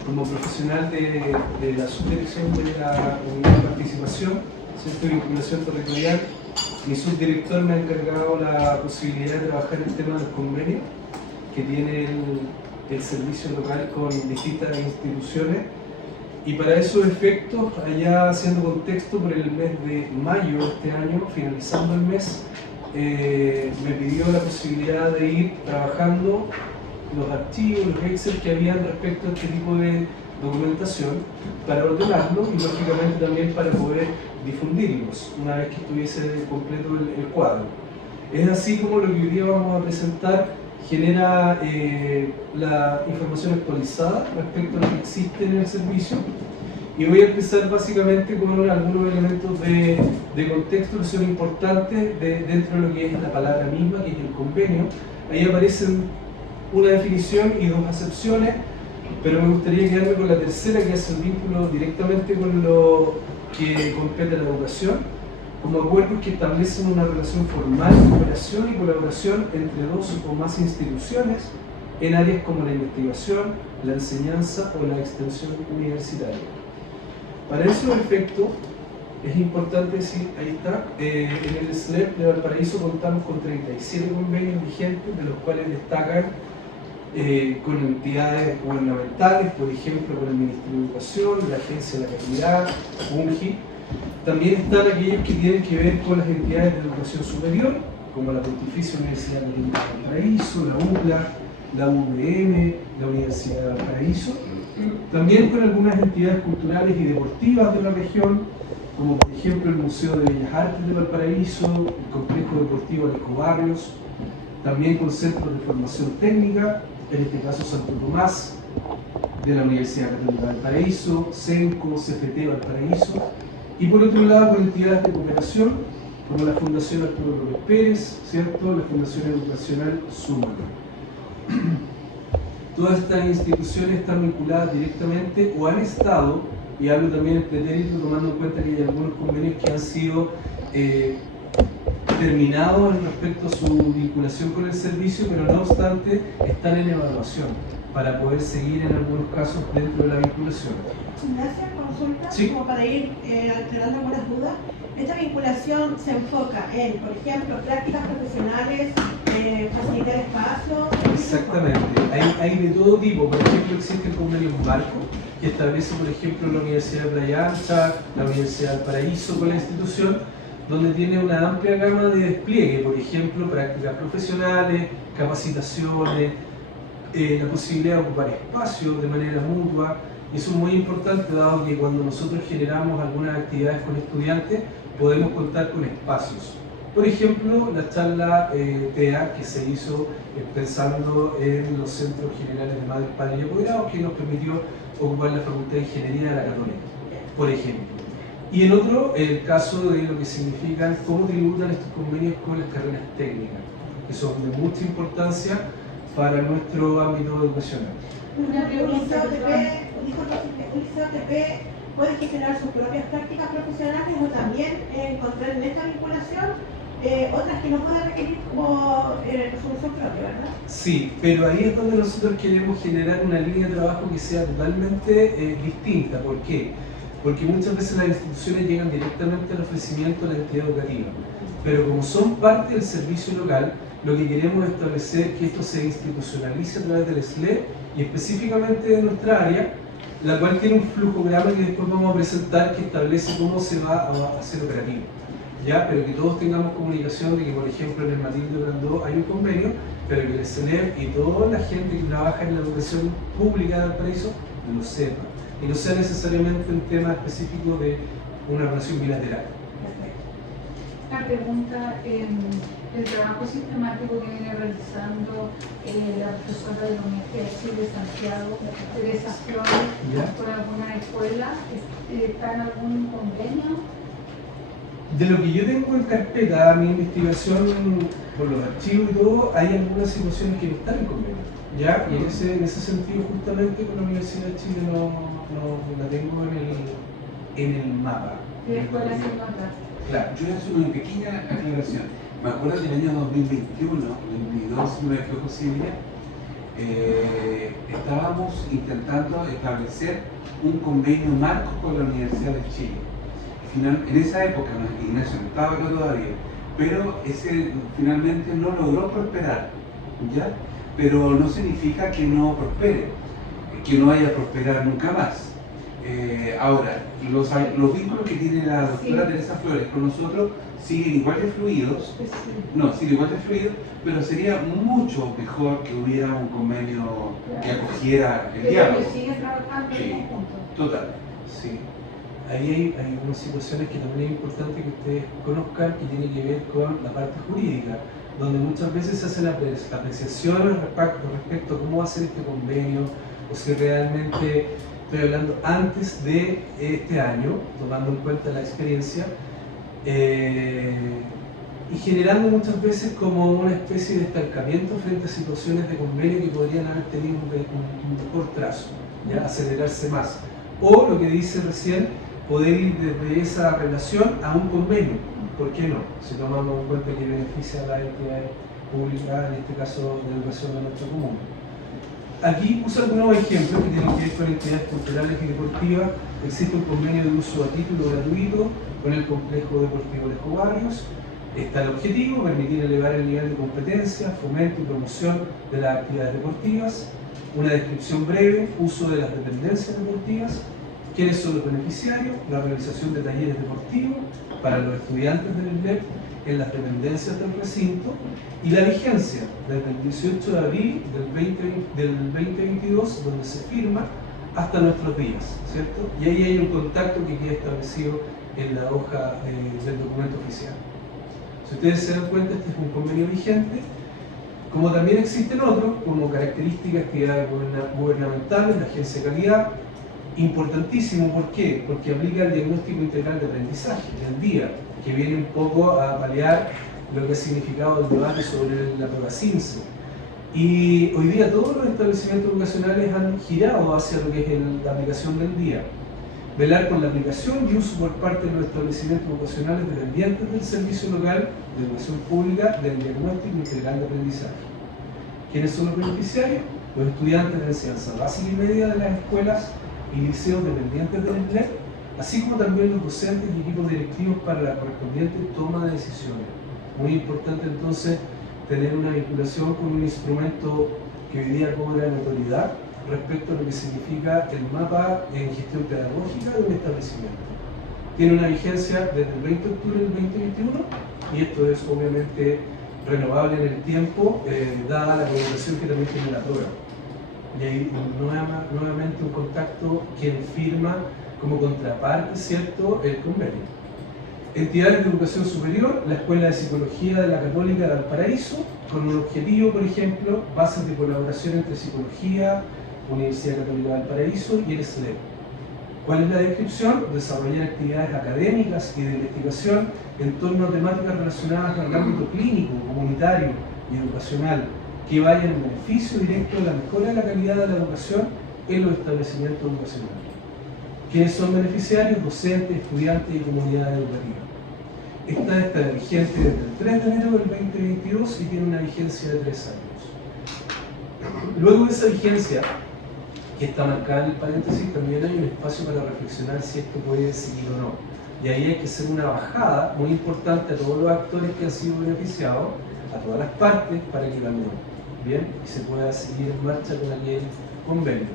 como profesional de la subdirección de la unidad de participación, Centro de Vinculación Territorial, mi subdirector me ha encargado la posibilidad de trabajar el tema de los convenios que tiene el servicio local con distintas instituciones. Y para esos efectos, allá haciendo contexto, por el mes de mayo de este año, finalizando el mes, me pidió la posibilidad de ir trabajando los archivos, los Excel que habían respecto a este tipo de documentación para ordenarlos y lógicamente también para poder difundirlos una vez que estuviese completo el cuadro. Es así como lo que hoy día vamos a presentar genera la información actualizada respecto a lo que existe en el servicio. Y voy a empezar básicamente con algunos elementos de contexto que son importantes dentro de lo que es la palabra misma, que es el convenio. Ahí aparecen una definición y dos acepciones, pero me gustaría quedarme con la tercera, que hace un vínculo directamente con lo que compete a la educación, como acuerdos que establecen una relación formal de cooperación y colaboración entre dos o más instituciones en áreas como la investigación, la enseñanza o la extensión universitaria. Para esos efectos, es importante decir, ahí está, en el SLEP de Valparaíso contamos con 37 convenios vigentes, de los cuales destacan con entidades gubernamentales, por ejemplo con el Ministerio de Educación, la Agencia de la Calidad, UNGI. También están aquellos que tienen que ver con las entidades de educación superior, como la Pontificia Universidad Católica de Valparaíso, la UCLA, la UVM, la Universidad de Valparaíso. También con algunas entidades culturales y deportivas de la región, como por ejemplo el Museo de Bellas Artes de Valparaíso, el Complejo Deportivo de Ecobarrios, también con centros de formación técnica, en este caso Santo Tomás, de la Universidad Católica de Valparaíso, CENCO, CFT Valparaíso, y por otro lado con entidades de cooperación, como la Fundación Arturo López Pérez, ¿cierto? La Fundación Educacional Suma. Todas estas instituciones están vinculadas directamente o han estado, y hablo también en pretérito tomando en cuenta que hay algunos convenios que han sido terminados respecto a su vinculación con el servicio, pero no obstante están en evaluación para poder seguir en algunos casos dentro de la vinculación. Ignacio, consulta, sí, como para ir aclarando algunas dudas. Esta vinculación se enfoca en, por ejemplo, prácticas profesionales, facilitar espacios. Exactamente. Hay de todo tipo. Por ejemplo, existen convenios marco que establece, por ejemplo, la Universidad de Playa Ancha, la Universidad del Paraíso con la institución, donde tiene una amplia gama de despliegue, por ejemplo, prácticas profesionales, capacitaciones, la posibilidad de ocupar espacios de manera mutua. Y eso es muy importante, dado que cuando nosotros generamos algunas actividades con estudiantes, podemos contar con espacios. Por ejemplo, la charla TEA que se hizo pensando en los centros generales de madres, padres y apoderados, que nos permitió ocupar la Facultad de Ingeniería de la Católica, por ejemplo. Y en otro, el caso de lo que significan, cómo tributan estos convenios con las carreras técnicas, que son de mucha importancia para nuestro ámbito educacional. Un ICOTP puede generar sus propias prácticas profesionales o también encontrar en esta vinculación otras que no pueden requerir como resolución propia, ¿verdad? Sí, pero ahí es donde nosotros queremos generar una línea de trabajo que sea totalmente distinta. ¿Por qué? Porque muchas veces las instituciones llegan directamente al ofrecimiento de la entidad educativa, pero como son parte del servicio local, lo que queremos es establecer que esto se institucionalice a través del SLE y específicamente de nuestra área, la cual tiene un flujograma que después vamos a presentar que establece cómo se va a hacer operativo. ¿Ya? Pero que todos tengamos comunicación de que, por ejemplo, en el Matilde Brandó hay un convenio, pero que el SNEP y toda la gente que trabaja en la educación pública del Paraíso lo sepa. Y no sea necesariamente un tema específico de una relación bilateral. Una pregunta, el trabajo sistemático que viene realizando la profesora de la Universidad de Chile, Santiago, Teresa Flores, con alguna escuela, ¿está en algún convenio? De lo que yo tengo en carpeta, mi investigación por los archivos y todo, hay algunas situaciones que no están en convenio, ¿ya? Y en ese sentido, justamente con la Universidad de Chile no la tengo en el mapa. ¿Qué escuela se encuentra? Claro, yo voy a hacer una pequeña aclaración. Me acuerdo del año 2021, 2022, si no me equivoco, Silvia, estábamos intentando establecer un convenio marco con la Universidad de Chile. En esa época, Ignacio no estaba acá todavía, pero ese finalmente no logró prosperar, ¿ya? Pero no significa que no prospere, que no vaya a prosperar nunca más. Ahora, los vínculos que tiene la doctora Teresa Flores con nosotros siguen igual de fluidos, pero sería mucho mejor que hubiera un convenio que acogiera el diálogo. ¿Siguen trabajando en conjunto? Total. Sí. Ahí hay unas situaciones que también es importante que ustedes conozcan y tiene que ver con la parte jurídica, donde muchas veces se hace la apreciación respecto a cómo va a ser este convenio, o si realmente, estoy hablando antes de este año, tomando en cuenta la experiencia, y generando muchas veces como una especie de estancamiento frente a situaciones de convenio que podrían haber tenido un mejor trazo, ¿ya? Acelerarse más. O lo que dice recién, poder ir desde esa relación a un convenio. ¿Por qué no? Si tomamos en cuenta que beneficia a las entidades públicas, en este caso de educación de nuestro común. Aquí puse algunos ejemplos que tienen que ver con entidades culturales y deportivas. Existe un convenio de uso a título gratuito con el complejo deportivo de Barrios. Está el objetivo, permitir elevar el nivel de competencia, fomento y promoción de las actividades deportivas. Una descripción breve, uso de las dependencias deportivas. ¿Quiénes son los beneficiarios? La realización de talleres deportivos para los estudiantes del INDEP en las dependencias del recinto y la vigencia desde el 18 de abril del 2022, donde se firma, hasta nuestros días, ¿cierto? Y ahí hay un contacto que queda establecido en la hoja del documento oficial. Si ustedes se dan cuenta, este es un convenio vigente, como también existen otros, como características de actividades gubernamentales, la agencia de calidad. Importantísimo, ¿por qué? Porque aplica el diagnóstico integral de aprendizaje, el DIA, que viene un poco a paliar lo que ha significado el debate sobre la prueba CINCE. Y hoy día todos los establecimientos educacionales han girado hacia lo que es la aplicación del DIA. Velar con la aplicación y uso por parte de los establecimientos educacionales dependientes del Servicio Local de Educación Pública del diagnóstico integral de aprendizaje. ¿Quiénes son los beneficiarios? Los estudiantes de enseñanza básica y media de las escuelas y liceos dependientes del INDEP, así como también los docentes y equipos directivos para la correspondiente toma de decisiones. Muy importante entonces tener una vinculación con un instrumento que hoy día cobra notoriedad respecto a lo que significa el mapa en gestión pedagógica de un establecimiento. Tiene una vigencia desde el 20 de octubre del 2021 y esto es obviamente renovable en el tiempo, dada la colaboración que también tiene la prueba. Y ahí nuevamente un contacto quien firma como contraparte, ¿cierto?, el convenio. Entidades de educación superior, la Escuela de Psicología de la Católica de Valparaíso, con un objetivo, por ejemplo, bases de colaboración entre psicología, Universidad Católica de Valparaíso y el SLEP. ¿Cuál es la descripción? Desarrollar actividades académicas y de investigación en torno a temáticas relacionadas al ámbito clínico, comunitario y educacional, que vayan en beneficio directo de la mejora de la calidad de la educación en los establecimientos educacionales. ¿Quiénes son beneficiarios? Docentes, estudiantes y comunidad educativa. Esta está vigente desde el 3 de enero del 2022 y tiene una vigencia de 3 años. Luego de esa vigencia, que está marcada en el paréntesis, también hay un espacio para reflexionar si esto puede seguir o no. Y ahí hay que hacer una bajada muy importante a todos los actores que han sido beneficiados, a todas las partes, para que cambien, ¿bien? Y se pueda seguir en marcha con aquel convenio.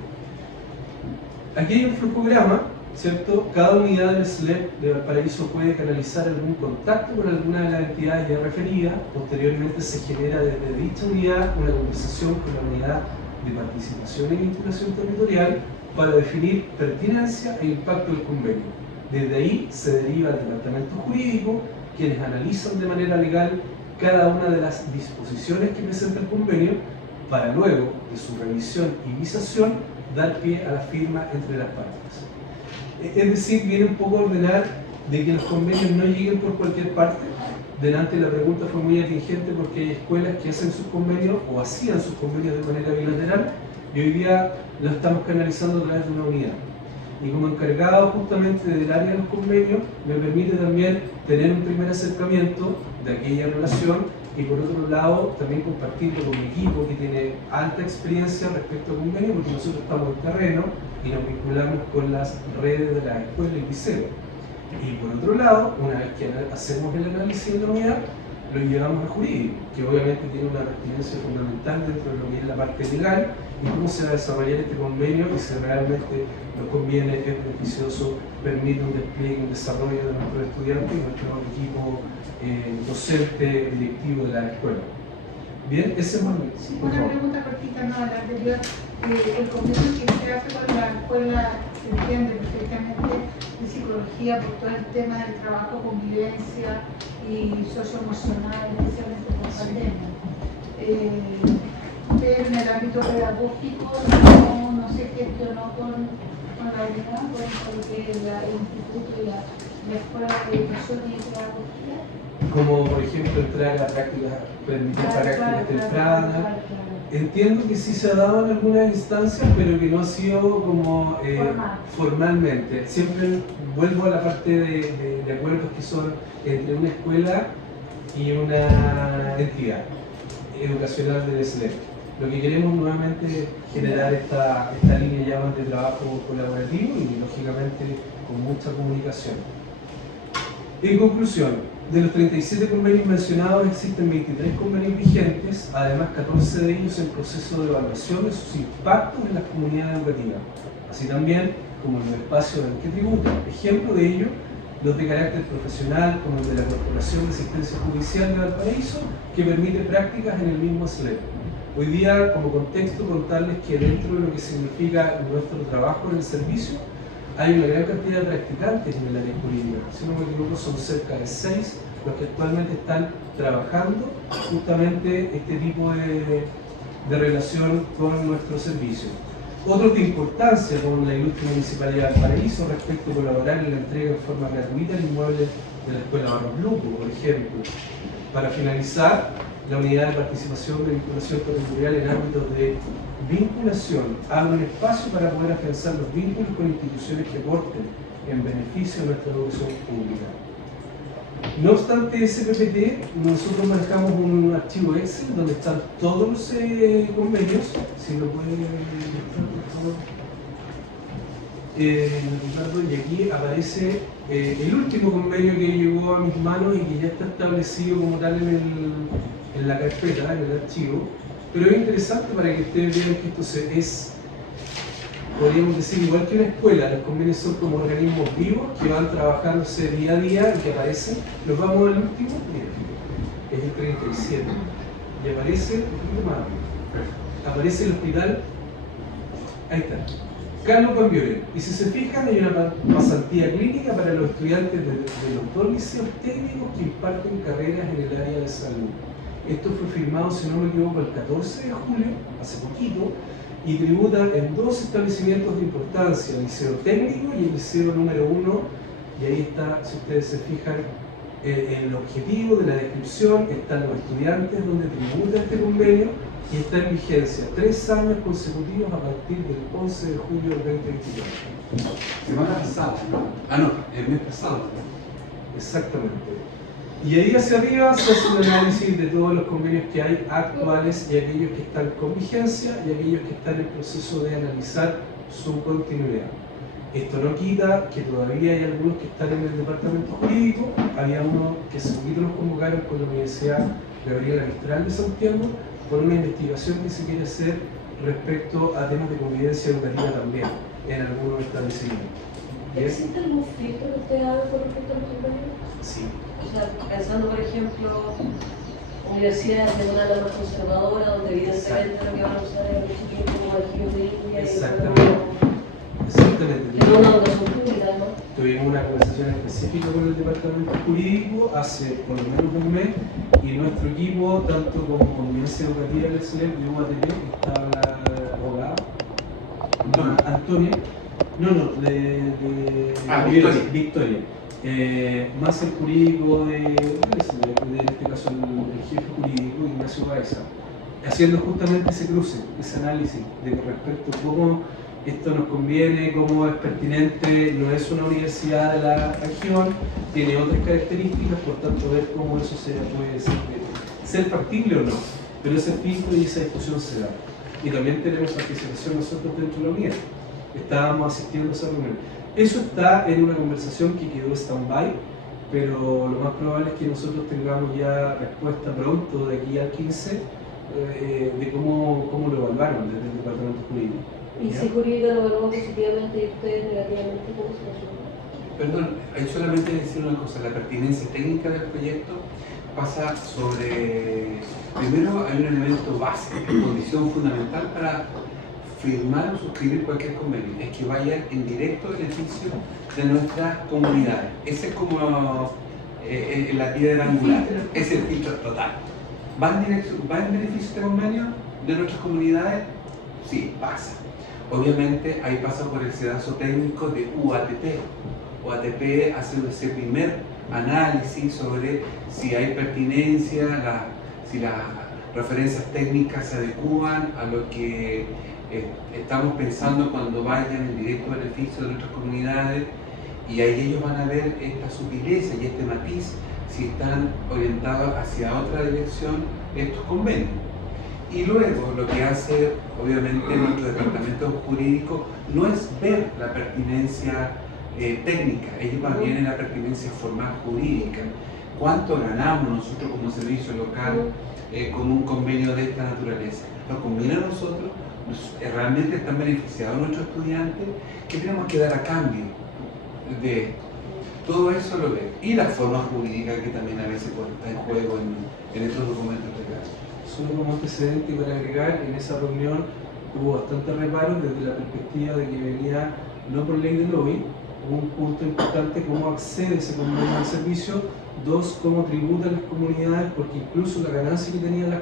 Aquí hay un flujograma, ¿cierto? Cada unidad del SLEP de Valparaíso puede canalizar algún contacto con alguna de las entidades ya referidas. Posteriormente se genera desde dicha unidad una conversación con la unidad de participación y vinculación territorial para definir pertinencia e impacto del convenio. Desde ahí se deriva al departamento jurídico, quienes analizan de manera legal cada una de las disposiciones que presenta el convenio para luego de su revisión y visación dar pie a la firma entre las partes. Es decir, viene un poco a ordenar de que los convenios no lleguen por cualquier parte. Delante la pregunta fue muy atingente porque hay escuelas que hacen sus convenios o hacían sus convenios de manera bilateral y hoy día lo estamos canalizando a través de una unidad. Y como encargado justamente del área de los convenios, me permite también tener un primer acercamiento de aquella relación y por otro lado también compartirlo con mi equipo que tiene alta experiencia respecto a convenios, porque nosotros estamos en terreno y nos vinculamos con las redes de la escuela y liceo. Y por otro lado, una vez que hacemos el análisis de la unidad, lo llevamos al jurídico, que obviamente tiene una pertinencia fundamental dentro de lo que es la parte legal y cómo se va a desarrollar este convenio y si realmente nos conviene, es beneficioso, permite un despliegue, un desarrollo de nuestros estudiantes y nuestro equipo docente, directivo de la escuela. Bien, ese es muy Sí, una pregunta cortita, no, la anterior. El convenio que se hace con la escuela se entiende perfectamente de psicología por todo el tema del trabajo, convivencia y socioemocional, especialmente con pandemia. Pero en el ámbito pedagógico no se gestionó con la unidad, con lo que es el instituto y la escuela de educación y pedagogía. Como por ejemplo entrar a prácticas, permitir prácticas tempranas. Entiendo que sí se ha dado en algunas instancias, pero que no ha sido como formalmente. Siempre vuelvo a la parte de acuerdos que son entre una escuela y una entidad educacional del SLEP. Lo que queremos nuevamente es generar esta línea ya más de trabajo colaborativo y lógicamente con mucha comunicación. En conclusión, de los 37 convenios mencionados existen 23 convenios vigentes, además 14 de ellos en proceso de evaluación de sus impactos en las comunidades educativas, así también como en los espacios en que tributan. Ejemplo de ello, los de carácter profesional, como el de la Corporación de Asistencia Judicial de Valparaíso, que permite prácticas en el mismo SLEP. Hoy día, como contexto, contarles que dentro de lo que significa nuestro trabajo en el servicio, hay una gran cantidad de practicantes en el área jurídica. Si no me equivoco, son cerca de 6 los que actualmente están trabajando justamente este tipo de relación con nuestro servicio. Otros de importancia, como la ilustre Municipalidad de Valparaíso, respecto a colaborar en la entrega en forma gratuita del inmueble de la Escuela Barros Luco, por ejemplo. Para finalizar, la Unidad de Participación de Vinculación Territorial en ámbitos de vinculación abre un espacio para poder afianzar los vínculos con instituciones que aporten en beneficio de nuestra educación pública. No obstante ese PPT, nosotros manejamos un archivo Excel donde están todos los convenios, si lo pueden mostrar por favor. Y aquí aparece el último convenio que llegó a mis manos y que ya está establecido como tal en la carpeta, en el archivo, Pero es interesante para que ustedes vean que esto podríamos decir, igual que una escuela, los convenios son como organismos vivos que van trabajándose día a día y que aparecen. Nos vamos al último, mira, es el 37, y aparece, un poquito más arriba, aparece el hospital, ahí está, Carlos Cambiore. Y si se fijan, hay una pasantía clínica para los estudiantes de los dos liceos técnicos que imparten carreras en el área de salud. Esto fue firmado, si no me equivoco, el 14 de julio, hace poquito, y tributa en dos establecimientos de importancia, el liceo técnico y el liceo número 1, y ahí está, si ustedes se fijan, el objetivo de la descripción, están los estudiantes donde tributa este convenio y está en vigencia 3 años consecutivos a partir del 11 de julio del 2024. Semana pasada, ¿no? Ah, no, el mes pasado. Exactamente. Y ahí hacia arriba se hace un análisis de todos los convenios que hay actuales y aquellos que están con vigencia y aquellos que están en proceso de analizar su continuidad. Esto no quita que todavía hay algunos que están en el departamento jurídico. Había uno que hace poquito nos convocaron con la Universidad Gabriela Mistral de Santiago por una investigación que se quiere hacer respecto a temas de convivencia educativa también en algunos establecimientos. ¿Existe algún filtro que usted haga con respecto a los convenios? Sí. O sea, pensando, por ejemplo, universidades de una ala más conservadora, donde evidentemente lo que van a usar es mucho tiempo como archivo de India y Exactamente. no una educación pública, ¿no? Tuvimos una conversación específica con el departamento jurídico hace por lo menos un mes y nuestro equipo, tanto como Convivencia Educativa del CELEP de UATP, estaba la abogada Antonia, Victoria. Más el jurídico en este caso el jefe jurídico, Ignacio Baiza, haciendo justamente ese cruce, ese análisis de respecto a cómo esto nos conviene, cómo es pertinente, no es una universidad de la región, tiene otras características, por tanto ver cómo eso puede ser factible o no, pero ese filtro y esa discusión se da. Y también tenemos participación nosotros dentro de la unidad, estábamos asistiendo a esa reunión. Eso está en una conversación que quedó stand-by, pero lo más probable es que nosotros tengamos ya respuesta pronto, de aquí al 15, de cómo lo evaluaron desde el departamento jurídico. Y si jurídica lo evaluó positivamente y ustedes negativamente, ¿cómo se resuelve? Perdón, hay solamente decir una cosa, la pertinencia técnica del proyecto pasa sobre, primero hay un elemento básico, condición fundamental para firmar o suscribir cualquier convenio, es que vaya en directo beneficio de nuestras comunidades. Ese es como la piedra angular, es el filtro total. ¿Va en beneficio de este convenio de nuestras comunidades? Sí, pasa. Obviamente ahí pasa por el sedazo técnico de UATP. UATP hace ese primer análisis sobre si hay pertinencia, si las referencias técnicas se adecúan a lo que estamos pensando cuando vayan en directo beneficio de nuestras comunidades, y ahí ellos van a ver esta sutileza y este matiz si están orientados hacia otra dirección estos convenios. Y luego lo que hace obviamente nuestro departamento jurídico no es ver la pertinencia técnica, ellos van bien en la pertinencia formal jurídica. ¿Cuánto ganamos nosotros como servicio local con un convenio de esta naturaleza? ¿Nos conviene a nosotros? ¿Realmente están beneficiados nuestros estudiantes? ¿Qué tenemos que dar a cambio de esto? Todo eso lo ve. Y la forma jurídica que también a veces está en juego en estos documentos legales. Solo como antecedente y para agregar, en esa reunión hubo bastantes reparos desde la perspectiva de que venía, no por ley de lobby, un punto importante, cómo accede ese convenio al servicio, dos, cómo tributan las comunidades, porque incluso la ganancia que tenían las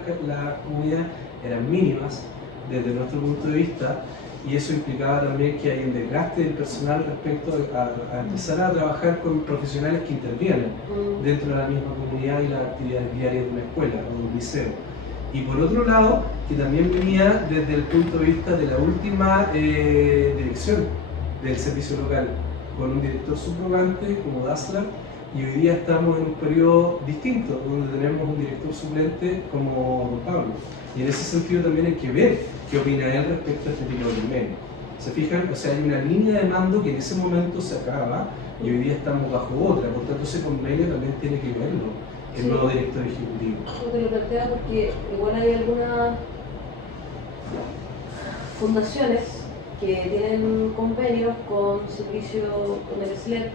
comunidades eran mínimas desde nuestro punto de vista, y eso implicaba también que hay un desgaste del personal respecto a empezar a trabajar con profesionales que intervienen dentro de la misma comunidad y las actividades diarias de una escuela o de un liceo. Y por otro lado, que también venía desde el punto de vista de la última dirección del servicio local, con un director subrogante como Dassler, y hoy día estamos en un periodo distinto, donde tenemos un director suplente como Don Pablo. Y en ese sentido también hay que ver qué opina él respecto a este tipo de convenio. ¿Se fijan? O sea, hay una línea de mando que en ese momento se acaba y hoy día estamos bajo otra, por tanto ese convenio también tiene que verlo el nuevo director ejecutivo. Yo te lo plantea porque igual hay algunas fundaciones que tienen convenios con servicio con el SLEP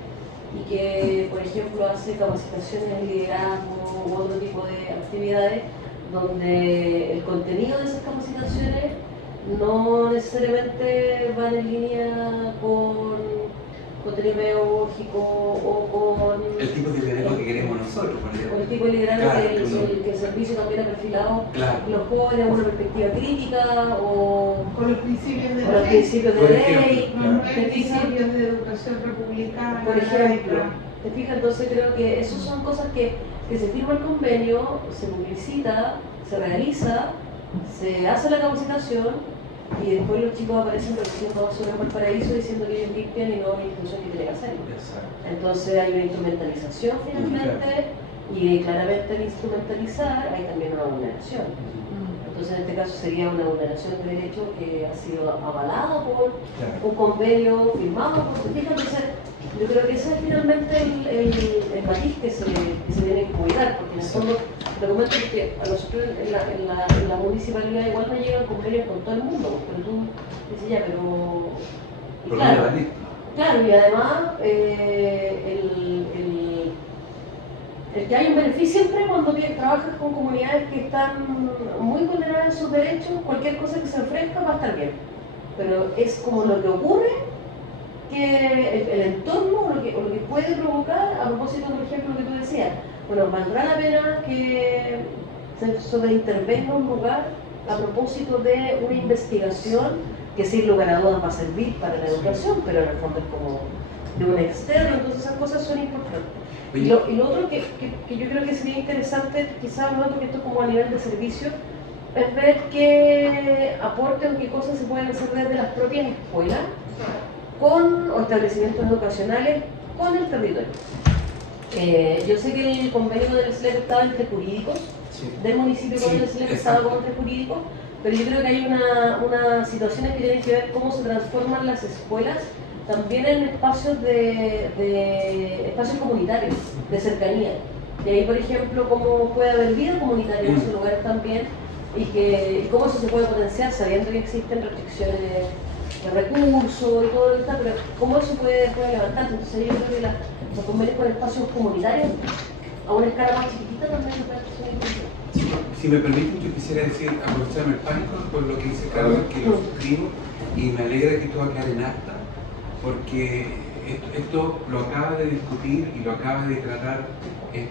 y que, por ejemplo, hace capacitaciones de liderazgo u otro tipo de actividades donde el contenido de esas capacitaciones no necesariamente van en línea con contenido pedagógico o con El tipo de liderazgo que queremos nosotros, por o ejemplo. el tipo de liderazgo Claro, que el servicio también ha perfilado Claro. los jóvenes, una perspectiva crítica o Con los principios de con la los ley, principios de Por ley. ejemplo, los ¿Te 9 fijas? principios de educación republicana. Por ejemplo, laica. ¿te fijas? Entonces creo que esas son cosas que se firma el convenio, se publicita, se realiza, se hace la capacitación y después los chicos aparecen reduciendo basura en Valparaíso diciendo que ellos limpian y no la institución que tiene que hacerlo. Exacto. Entonces hay una instrumentalización finalmente y claramente al instrumentalizar hay también una vulneración. Entonces en este caso sería una vulneración de derecho que ha sido avalada por un convenio firmado por se fija. Entonces yo creo que ese es finalmente el matiz que se tiene que cuidar, porque en el fondo te comento que a nosotros en la municipalidad igual nos llegan convenios con todo el mundo, pero tú dices ya, pero y Por claro, lo claro, y además el que hay un beneficio siempre cuando trabajas con comunidades que están muy vulneradas en sus derechos, cualquier cosa que se ofrezca va a estar bien. Pero es como lo que ocurre, que el entorno o lo que puede provocar, a propósito, por ejemplo, lo que tú decías, bueno, valdrá la pena que se sobreintervenga un lugar a propósito de una investigación que sin lugar a dudas va a servir para la educación, pero en el fondo es como de un externo, entonces esas cosas son importantes. Y lo otro que yo creo que sería interesante, quizás hablando que esto como a nivel de servicio, es ver qué aportes o qué cosas se pueden hacer desde las propias escuelas o establecimientos educacionales con el territorio. Yo sé que el convenio del SLEP estaba entre jurídicos, del municipio con el SLEP estaba con entre jurídicos, pero yo creo que hay unas situaciones que tienen que ver cómo se transforman las escuelas también en espacios espacios comunitarios, de cercanía. Y ahí, por ejemplo, cómo puede haber vida comunitaria en esos lugares también y cómo eso se puede potenciar sabiendo que existen restricciones de recursos y todo lo que está, pero cómo eso puede levantarse. Entonces yo creo que los convenios con espacios comunitarios a una escala más chiquitita también me parece muy importante. Si me permiten, yo quisiera decir, aprovecharme el pánico por lo que dice Carlos, que lo suscribo, y me alegra que esto va a quedar en acta, porque esto lo acaba de discutir y lo acaba de tratar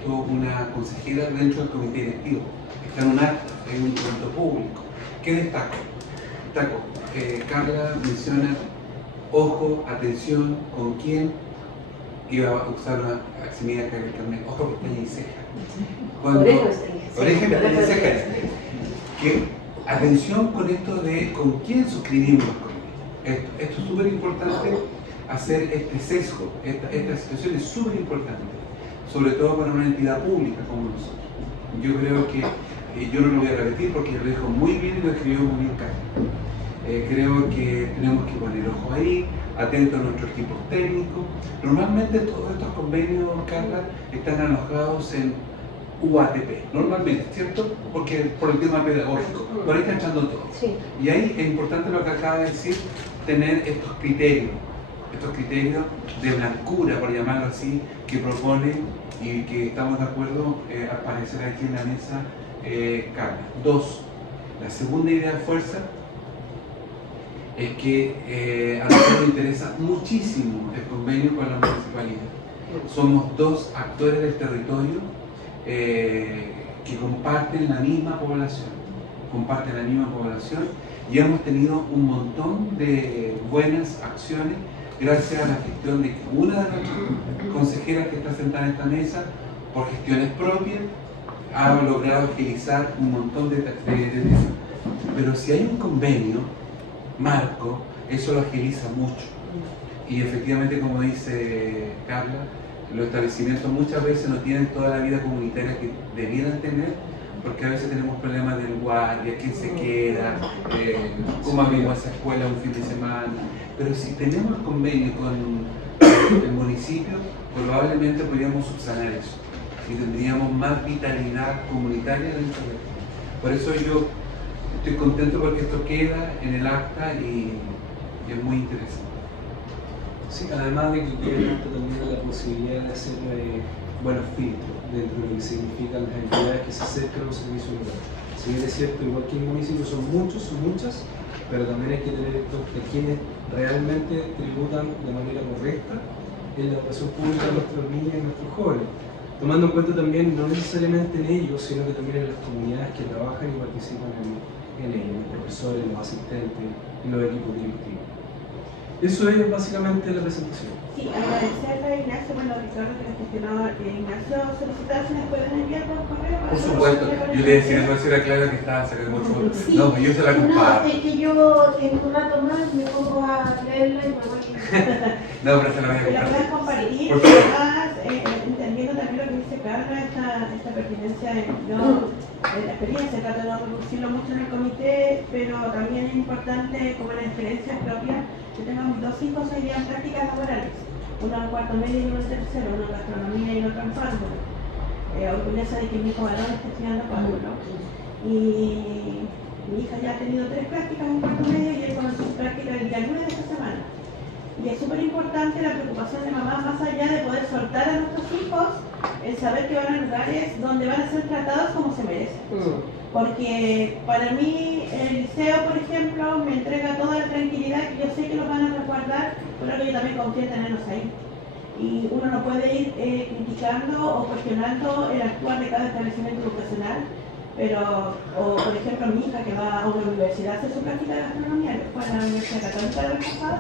una consejera dentro del comité directivo. Está en un acta, es un documento público. ¿Qué destaco? Carla menciona, ojo, atención, con quién iba a usar una aximia que carnet, ojo, pestaña y ceja. Oreja, pestaña y ceja. Que atención con esto de con quién suscribimos los convenios. Esto es súper importante, hacer este sesgo, esta situación es súper importante, sobre todo para una entidad pública como nosotros. Yo creo que, yo no lo voy a repetir porque lo dijo muy bien y lo escribió muy bien Carlos. Creo que tenemos que poner ojo ahí, atentos a nuestros equipos técnicos. Normalmente todos estos convenios, Carla, están alojados en UATP, normalmente, ¿cierto? Porque por el tema pedagógico, por ahí está echando todo. Sí. Y ahí es importante lo que acaba de decir, tener estos criterios de blancura, por llamarlo así, que propone y que estamos de acuerdo, al parecer aquí en la mesa, Carla. 2. La segunda idea de fuerza es que a nosotros nos interesa muchísimo el convenio con la municipalidad. Somos dos actores del territorio que comparten la misma población, y hemos tenido un montón de buenas acciones gracias a la gestión de una de las consejeras que está sentada en esta mesa, por gestiones propias, ha logrado agilizar un montón de temas. Pero si hay un convenio marco, eso lo agiliza mucho. Y efectivamente, como dice Carla, los establecimientos muchas veces no tienen toda la vida comunitaria que debieran tener, porque a veces tenemos problemas del guardia, quién se queda, cómo abrimos esa escuela un fin de semana. Pero si tenemos convenio con el municipio, probablemente podríamos subsanar eso y tendríamos más vitalidad comunitaria dentro de eso. Por eso yo estoy contento porque esto queda en el acta y es muy interesante. Sí, además de que queda también la posibilidad de hacer buenos filtros dentro de lo que significan las entidades que se acercan a un servicio rural. Si bien es cierto, igual que en el municipio son muchos, son muchas, pero también hay que tener en cuenta quienes realmente tributan de manera correcta en la educación pública de nuestros niños y nuestros jóvenes. Tomando en cuenta también, no necesariamente en ellos, sino que también en las comunidades que trabajan y participan en ellos, los profesores, los asistentes y los equipos directivos. Eso es básicamente la presentación. Sí, agradecerle a Ignacio, bueno, Ricardo, que nos gestionó Ignacio, solicitar si nos pueden enviar por correo. Por supuesto, yo le decía a la señora Clara que estaba sacando mucho. Sí. No, pues yo se la comparto. No, es que yo en un rato más me pongo a leerla y me voy a... No, pero se la voy a Que la puedas compartir. compartir, Por favor. además, entendiendo también lo que dice Carla, esta pertinencia, yo, la experiencia, trato de no reducirlo mucho en el comité, pero también es importante, como la experiencia propia, que tengo mis 2 hijos hoy día en prácticas laborales, uno en cuarto medio y uno en tercero, uno en gastronomía y otro en párvulo. Orgullosa de que mi hijo varón esté estudiando párvulo. Y mi hija ya ha tenido 3 prácticas en cuarto medio y él comenzó su práctica el día 9 de esta semana. Y es súper importante la preocupación de mamá, más allá de poder soltar a nuestros hijos, el saber que van a lugares donde van a ser tratados como se merecen. Porque para mí el liceo, por ejemplo, me entrega toda la tranquilidad que yo sé que los van a resguardar, pero que yo también confío en tenerlos ahí. Y uno no puede ir criticando o cuestionando el actuar de cada establecimiento educacional, pero, o por ejemplo mi hija que va a una universidad a hacer su práctica de gastronomía, fue a la Universidad Católica de la pasada,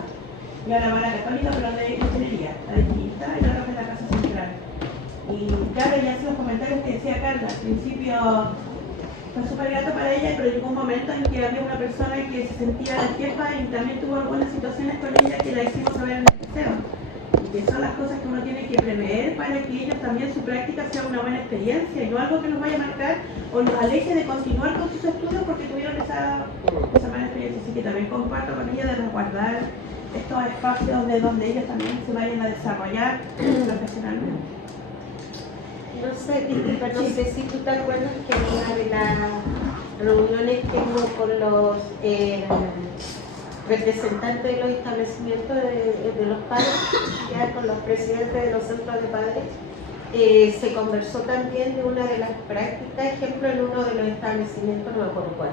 y ahora va a la Católica, pero de ingeniería, la distinta, y la otra de la Casa Central. Y claro, ya hacen los comentarios que decía Carla, al principio fue súper grato para ella, pero llegó un momento en que había una persona que se sentía la jefa y también tuvo algunas situaciones con ella que la hicimos saber en el liceo. Y que son las cosas que uno tiene que prever para que ellos también su práctica sea una buena experiencia y no algo que nos vaya a marcar o nos aleje de continuar con sus estudios porque tuvieron esa mala experiencia. Así que también comparto con ella de resguardar estos espacios de donde ellos también se vayan a desarrollar profesionalmente. No sé, disculpa, no sé si tú te acuerdas que en una de las reuniones que hubo con los representantes de los establecimientos de los padres, ya con los presidentes de los centros de padres, se conversó también de una de las prácticas, ejemplo, en uno de los establecimientos, no me acuerdo cuál.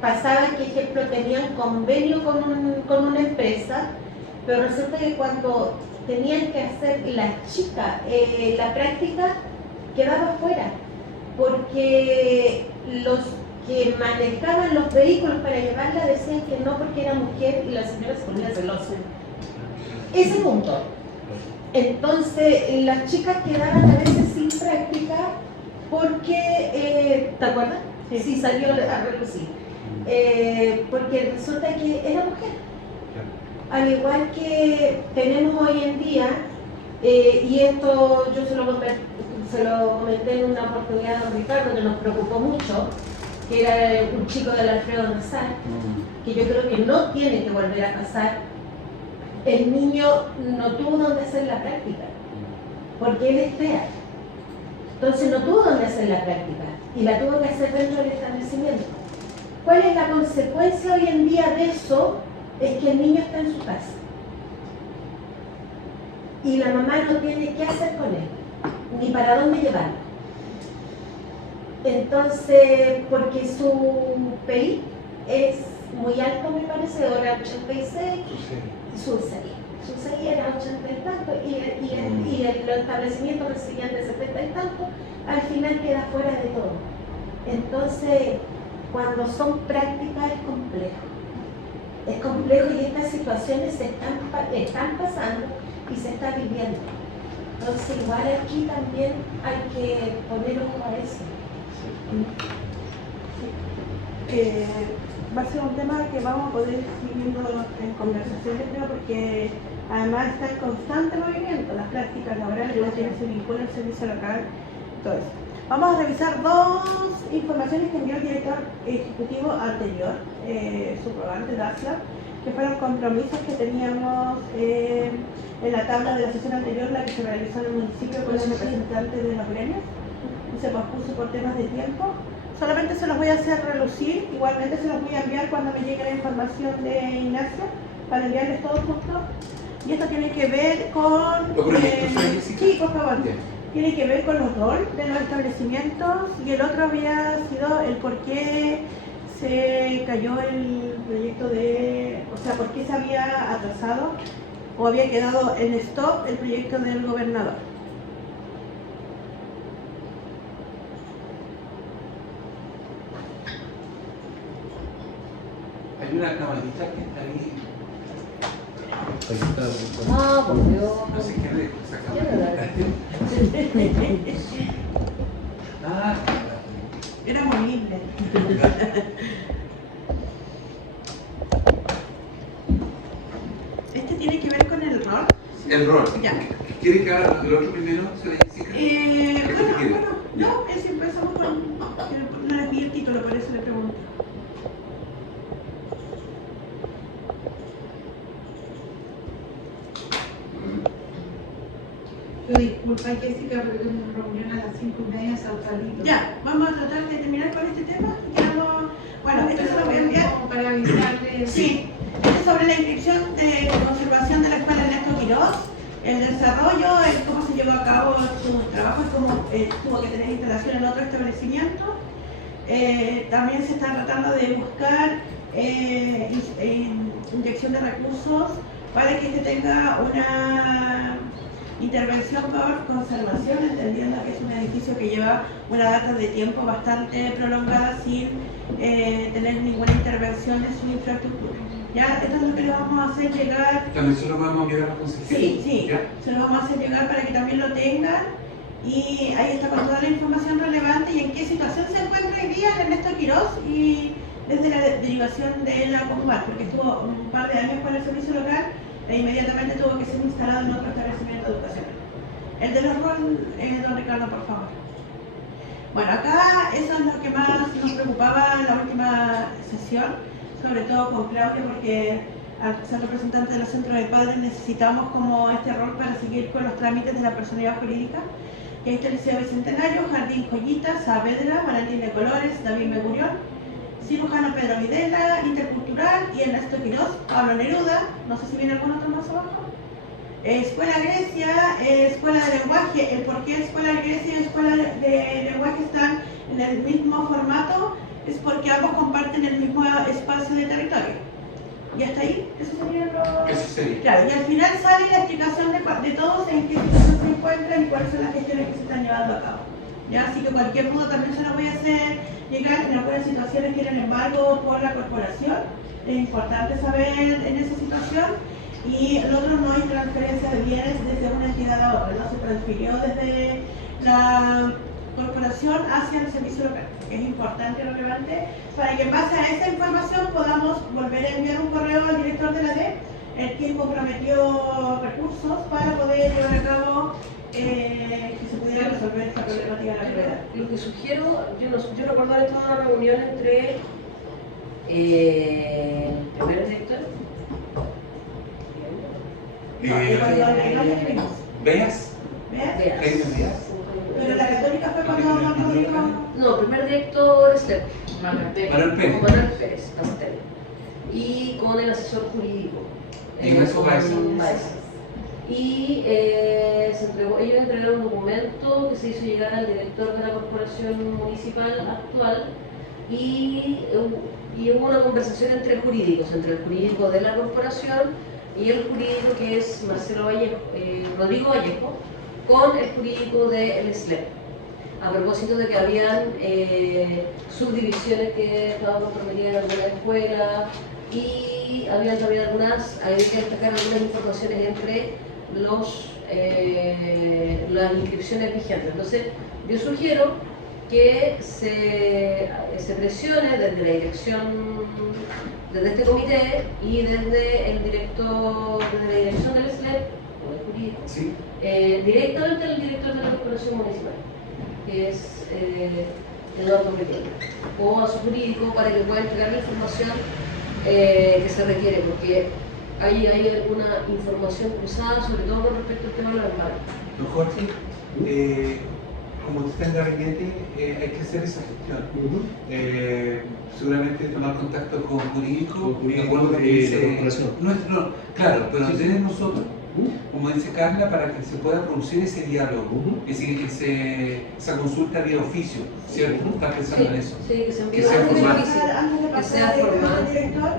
Pasaba que, ejemplo, tenían convenio con una empresa, pero resulta que cuando tenían que hacer la chica la práctica, quedaba fuera, porque los que manejaban los vehículos para llevarla decían que no porque era mujer y la señora se ponía celosa. Ese punto. Entonces, las chicas quedaban a veces sin práctica porque, ¿te acuerdas? Sí, salió a relucir. Porque resulta que era mujer. Al igual que tenemos hoy en día, y esto yo se lo comenté en una oportunidad a don Ricardo, que nos preocupó mucho, que era un chico del Alfredo Nazar, que yo creo que no tiene que volver a pasar. El niño no tuvo donde hacer la práctica, porque él es TEA. Entonces no tuvo donde hacer la práctica, y la tuvo que hacer dentro del establecimiento. ¿Cuál es la consecuencia hoy en día de eso? Es que el niño está en su casa y la mamá no tiene qué hacer con él, ni para dónde llevarlo. Entonces, porque su PI es muy alto, me parece, ahora 86, su CI era 80 y tanto, y los establecimientos recibían de 70 y tanto, al final queda fuera de todo. Entonces, cuando son prácticas es complejo. Es complejo y estas situaciones se están pasando y se está viviendo. Entonces, igual aquí también hay que poner ojo a eso. Va a ser un tema que vamos a poder seguir viendo en conversaciones, creo, porque además está en constante movimiento. Las prácticas laborales no tienen se vincula el servicio local, todo eso. Vamos a revisar 2 informaciones que envió el director ejecutivo anterior, subrogante DASLA, que fueron compromisos que teníamos en la tabla de la sesión anterior, la que se realizó en el municipio con los representantes de los gremios, y se pospuso por temas de tiempo. Solamente se los voy a hacer relucir, igualmente se los voy a enviar cuando me llegue la información de Ignacio, para enviarles todo junto. Y esto tiene que ver con... ¿Lo proyectos, Jessica? sí, por favor. Ya. Tiene que ver con los roles de los establecimientos y el otro había sido el por qué se cayó el proyecto de... o sea, por qué se había atrasado o había quedado en stop el proyecto del gobernador. Hay una camarita que está ahí. Ah, por Dios. No sé qué lejos esa ¿Qué era? camarita. Ah, Era morible. Este tiene que ver con el rol. el rol. Ya. ¿Quiere que haga el otro primero, señora Jessica? Bueno, no, es empezamos con... no les vi el título, por eso le pregunto. Disculpa, Jessica, pero tengo una reunión a las 5:30 Sausalito. Ya, vamos a tratar de terminar con este tema. Bueno, esto se lo voy a enviar. Como para avisarle. Sí, esto es sobre la inscripción de conservación de la escuela Ernesto Quirós, el desarrollo, el cómo se llevó a cabo su trabajo y cómo tuvo que tener instalación en otro establecimiento. También se está tratando de buscar inyección de recursos para que se tenga una intervención por conservación, entendiendo que es un edificio que lleva una data de tiempo bastante prolongada sin tener ninguna intervención en su infraestructura. ¿Ya? Esto es lo que le vamos a hacer llegar. También se lo vamos a enviar a la consejera. Sí, se lo vamos a hacer llegar para que también lo tengan. Y ahí está con toda la información relevante y en qué situación se encuentra hoy día el Ernesto Quirós y desde la derivación de la Comumar, porque estuvo un par de años con el servicio local e inmediatamente tuvo que ser instalado en otro establecimiento educacional. El de los roles, don Ricardo, por favor. Bueno, acá eso es lo que más nos preocupaba en la última sesión, sobre todo con Claudia, porque al ser representante de los centros de padres necesitamos como este rol para seguir con los trámites de la personalidad jurídica. Y ahí está el Liceo Bicentenario, Jardín Joyita, Saavedra, Valentín de Colores, David Megurión, Cirujano Pedro Videla, Intercultural y Ernesto Quirós, Pablo Neruda, no sé si viene algún otro más abajo. Escuela Grecia, Escuela de Lenguaje, el por qué Escuela de Grecia y Escuela de Lenguaje están en el mismo formato es porque ambos comparten el mismo espacio de territorio. Y hasta ahí, eso sería lo... Eso sería. Claro, y al final sale la explicación de todos en qué situación se encuentran y cuáles son las gestiones que se están llevando a cabo. ¿Ya? Así que cualquier duda también se lo voy a hacer llegar. En algunas situaciones tienen embargo por la corporación, es importante saber en esa situación. Y el otro, no hay transferencia de bienes desde una entidad a otra, no se transfirió desde la corporación hacia el servicio local, que es importante y relevante para que en base a esa información podamos volver a enviar un correo al director de la DEP, el quien comprometió recursos para poder llevar a cabo que se pudiera resolver esta problemática de la brevedad. Lo que sugiero, yo recuerdo haber estado en una reunión entre el primer director ¿Veas? Jaime Díaz. Pero la Católica fue cuando nos dijo... No, primer director es Manuel Pérez. Manuel Pérez, Pastel. Y con el asesor jurídico. Ignacio Baeza. Y ellos entregaron un documento que se hizo llegar al director de la corporación municipal actual y hubo una conversación entre jurídicos, entre el jurídico de la corporación y el jurídico que es Rodrigo Vallejo, con el jurídico del SLEP, a propósito de que habían subdivisiones que estaban comprometidas en alguna escuela y había también había que destacar algunas informaciones entre las inscripciones vigentes. Entonces, yo sugiero que se presione desde la dirección, desde este comité y desde el director, desde la dirección del SLEP, o el jurídico, Sí. directamente al director de la corporación municipal, que es Eduardo Pequeño, o a su jurídico para que pueda entregar la información que se requiere, porque hay alguna información cruzada, sobre todo con respecto al tema de los embargos. Don Jorge, como usted está en gabinete, hay que hacer esa gestión. Seguramente tomar contacto con jurídico, de acuerdo a lo que dice claro, pero desde nosotros, como dice Carla, para que se pueda producir ese diálogo, es decir, esa consulta vía oficio, ¿cierto? ¿Estás pensando en eso? Sí, que se envíe Que sea formal. Antes de Que sea pasar formal. al director,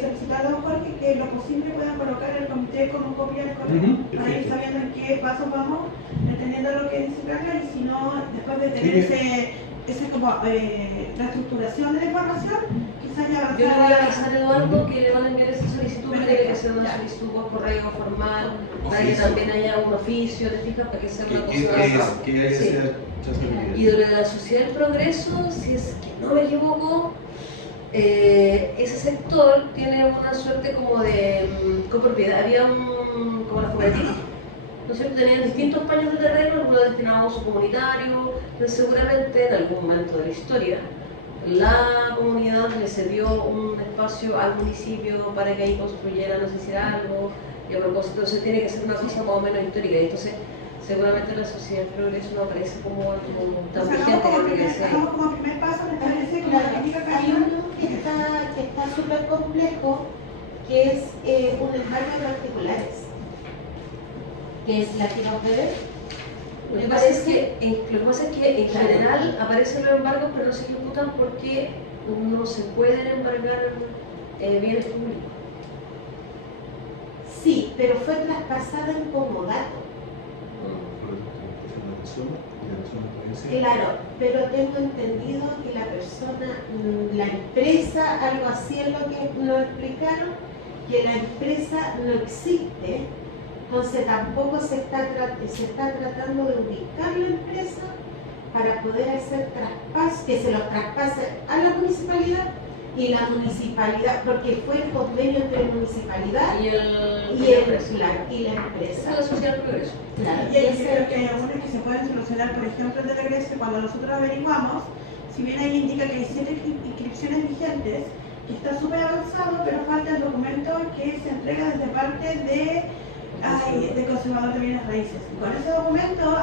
solicitar a don Jorge que lo posible puedan colocar el comité como copia del correo, para ir sabiendo en qué pasos vamos, entendiendo lo que dice Carla, y si no, después de tener ese como la estructuración de la información, quizás ya Yo le voy a avisar a Eduardo que le van a enviar esa solicitud, que tiene que ser una solicitud por correo formal, para que también haya un oficio, ¿te fijas? Para que sea una cosa. Sí. Y de la Sociedad del Progreso, si es que no me equivoco, ese sector tiene una suerte como de copropiedad. Había como las cooperativas, ¿no es cierto? Tenían distintos paños de terreno, algunos destinados a uso comunitario, pero seguramente en algún momento de la historia la comunidad le cedió un espacio al municipio para que ahí construyera, no sé si era algo, y a propósito, entonces tiene que ser una cosa más o menos histórica. Entonces, seguramente la Sociedad del Progreso no aparece como algo tan vigente que sea. Hagamos como primer paso, me parece como la típica Hay uno que está súper complejo, que es un embargo de particulares, que es la quiero Lo que pasa es que en general aparecen los embargos, pero no se ejecutan porque no se pueden embargar bienes públicos. Sí, pero fue traspasada en comodato. Claro, pero tengo entendido que la persona, la empresa, algo así es lo que nos explicaron, que la empresa no existe, entonces tampoco se está tratando de ubicar la empresa para poder hacer traspasos, que se los traspase a la municipalidad y la municipalidad, porque fue el convenio entre la municipalidad Y la empresa. Esa es la Sociedad del Progreso. Claro, Y hay algunas que se pueden solucionar, por ejemplo, el de regreso, cuando nosotros averiguamos, si bien ahí indica que hay 7 inscripciones vigentes, que está súper avanzado, pero falta el documento que se entrega desde parte de conservador de bienes raíces. Y con ese documento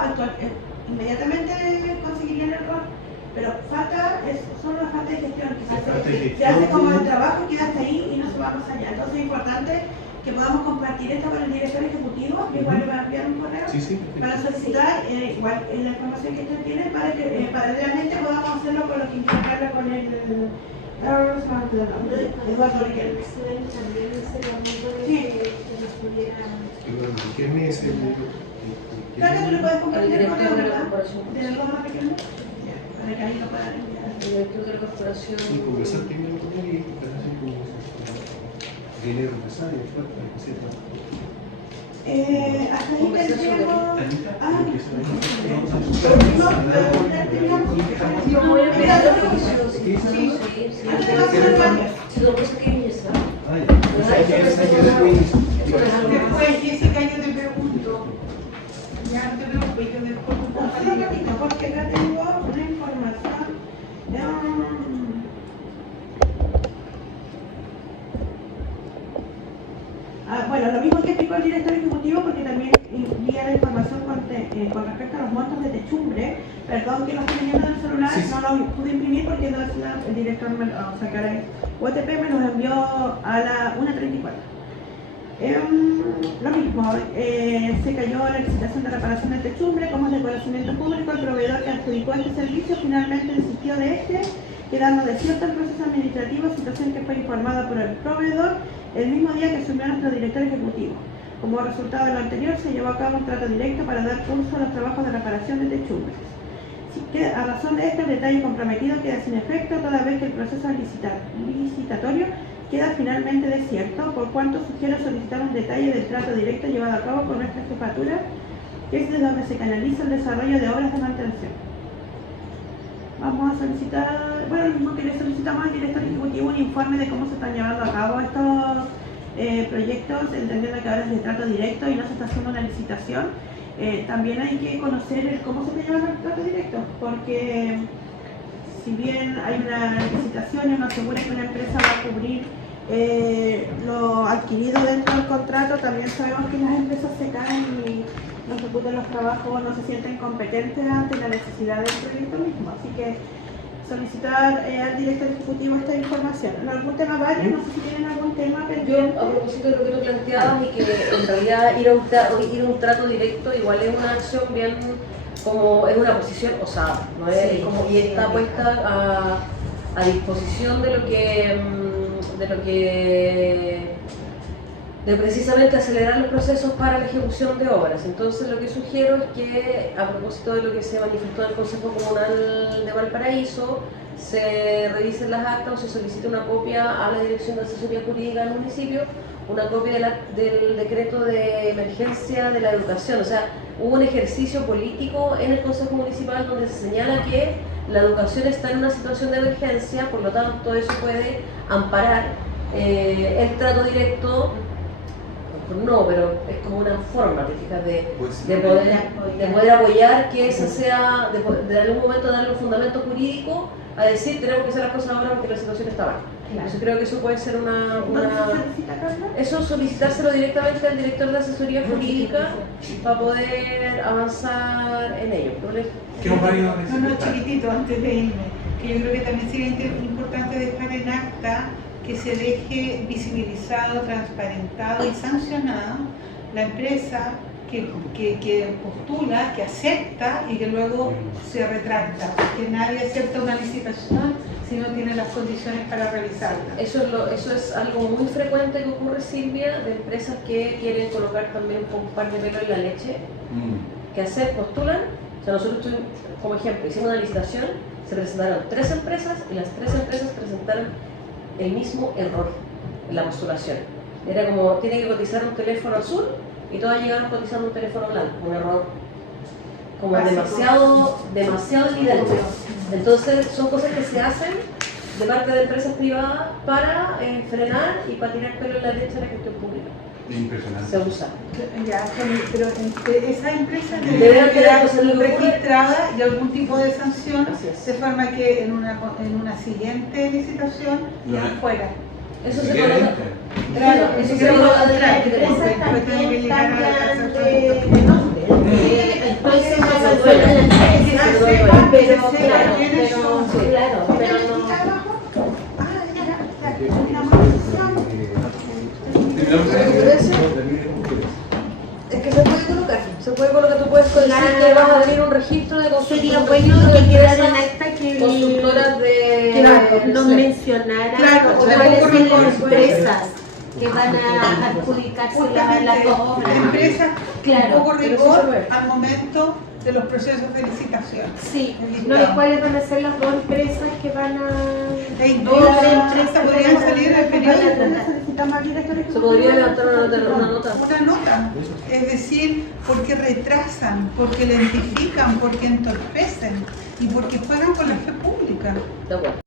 inmediatamente conseguirían el rol, pero falta, solo la falta de gestión, que se hace como el trabajo y queda hasta ahí y no se va más allá. Entonces es importante que podamos compartir esto con el director ejecutivo, que igual le va a enviar un correo para solicitar igual la información que usted tiene para que paralelamente podamos hacerlo con lo que indica con el Eduardo Riquelme. Claro, tú le puedes compartir el correo, ¿verdad? De Eduardo Riquelme, para que ahí lo puedan enviar. El director de la corporación. Y conversar primero con él y conversar con dinero empresario, etc. Hasta ahí tendríamos... Yo voy a pedir el oficio. Sí. Si lo puse que ingresar. Después, Jessica, yo te pregunto. Ya no te preocupes, yo después Un ratito, porque acá tengo una información. Bueno, lo mismo que explicó el director ejecutivo, porque también envía la información con respecto a los montos de techumbre. Perdón que no estoy leyendo en el celular, no lo pude imprimir porque el director, o sea, que ahora UTP me los envió a la 1:34. Lo mismo, se cayó la licitación de reparación de techumbre, como es de conocimiento público, el proveedor que adjudicó este servicio finalmente desistió de este, quedando desierto el proceso administrativo, situación que fue informada por el proveedor el mismo día que asumió nuestro director ejecutivo. Como resultado de lo anterior, se llevó a cabo un trato directo para dar curso a los trabajos de reparación de techumbres. A razón de esto, el detalle comprometido queda sin efecto, toda vez que el proceso licitatorio queda finalmente desierto, por cuanto sugiero solicitar un detalle del trato directo llevado a cabo por nuestra jefatura, que es de donde se canaliza el desarrollo de obras de mantención. Vamos a solicitar, bueno, lo mismo que le solicitamos al director ejecutivo, un informe de cómo se están llevando a cabo estos proyectos, entendiendo que ahora es de trato directo y no se está haciendo una licitación. También hay que conocer cómo se está llevando el trato directo, porque si bien hay una licitación y uno asegura que una empresa va a cubrir lo adquirido dentro del contrato. También sabemos que las empresas se caen y los ejecutan los trabajos, no se sienten competentes ante la necesidad del proyecto mismo. Así que solicitar al director ejecutivo esta información. ¿En algún tema varios? No sé si tienen algún tema pendiente. Yo, a propósito de lo que tú planteabas, y que en realidad ir a un trato directo igual es una acción bien, como es una posición osada, ¿no? Sí, como, y está puesta a disposición de precisamente acelerar los procesos para la ejecución de obras. Entonces lo que sugiero es que, a propósito de lo que se manifestó en el Consejo Comunal de Valparaíso, se revisen las actas o se solicite una copia a la Dirección de Asesoría Jurídica del municipio, una copia del decreto de emergencia de la educación. O sea, hubo un ejercicio político en el Consejo Municipal donde se señala que la educación está en una situación de emergencia, por lo tanto eso puede amparar el trato directo. No, pero es como una forma, te fijas, de poder apoyar que esa sea, de algún momento darle un fundamento jurídico a decir tenemos que hacer las cosas ahora porque la situación está mal. Entonces creo que eso puede ser eso solicitárselo directamente al director de asesoría jurídica para poder avanzar en ello. No, chiquitito, antes de irme, que yo creo que también sería importante dejar en acta que se deje visibilizado, transparentado y sancionado la empresa que postula, que acepta y que luego se retracta, porque nadie acepta una licitación si no tiene las condiciones para realizarla. Eso es algo muy frecuente que ocurre, Silvia, de empresas que quieren colocar también un par de pelos en la leche, que postulan. O sea, nosotros tuvimos, como ejemplo, hicimos una licitación, se presentaron 3 empresas y las 3 empresas presentaron el mismo error en la postulación. Era como, tiene que cotizar un teléfono azul y todas llegaron cotizando un teléfono blanco, un error como demasiado evidente. Entonces son cosas que se hacen de parte de empresas privadas para frenar y para tirar pelo en la leche de la gestión pública. Impresionante. Se usa. Ya, pero esa empresa Debe debe quedar quedar registrada y algún tipo de sanción, Así es. de forma que en una siguiente licitación ya fuera. Eso se ¿Quiere? coloca. Claro, Eso eso se coloca las adelante. empresas también llegar a cambian la de nombre. Entonces no se Bueno, suena la sí, pero sí, claro, tiene pero su- claro, pero no. Es que se puede colocar, tú puedes decir que vas a abrir un registro de Sería consultoras, bueno que quedara en acta que consultoras de... no mencionara Claro, cuáles son tampoco las empresas que van a adjudicarse las dos obras. Empresas Claro, un poco pero eso rigor se puede. al momento de los procesos de licitación. Sí, no, ¿y cuáles van a ser las 2 empresas que van a...? Hay dos dos empresas empresas podrían salir del periódico. Solicitamos al director Se ejecutivo podría levantar una nota. Una nota, es decir, porque retrasan, porque lentifican, porque entorpecen y porque juegan con la fe pública. De acuerdo.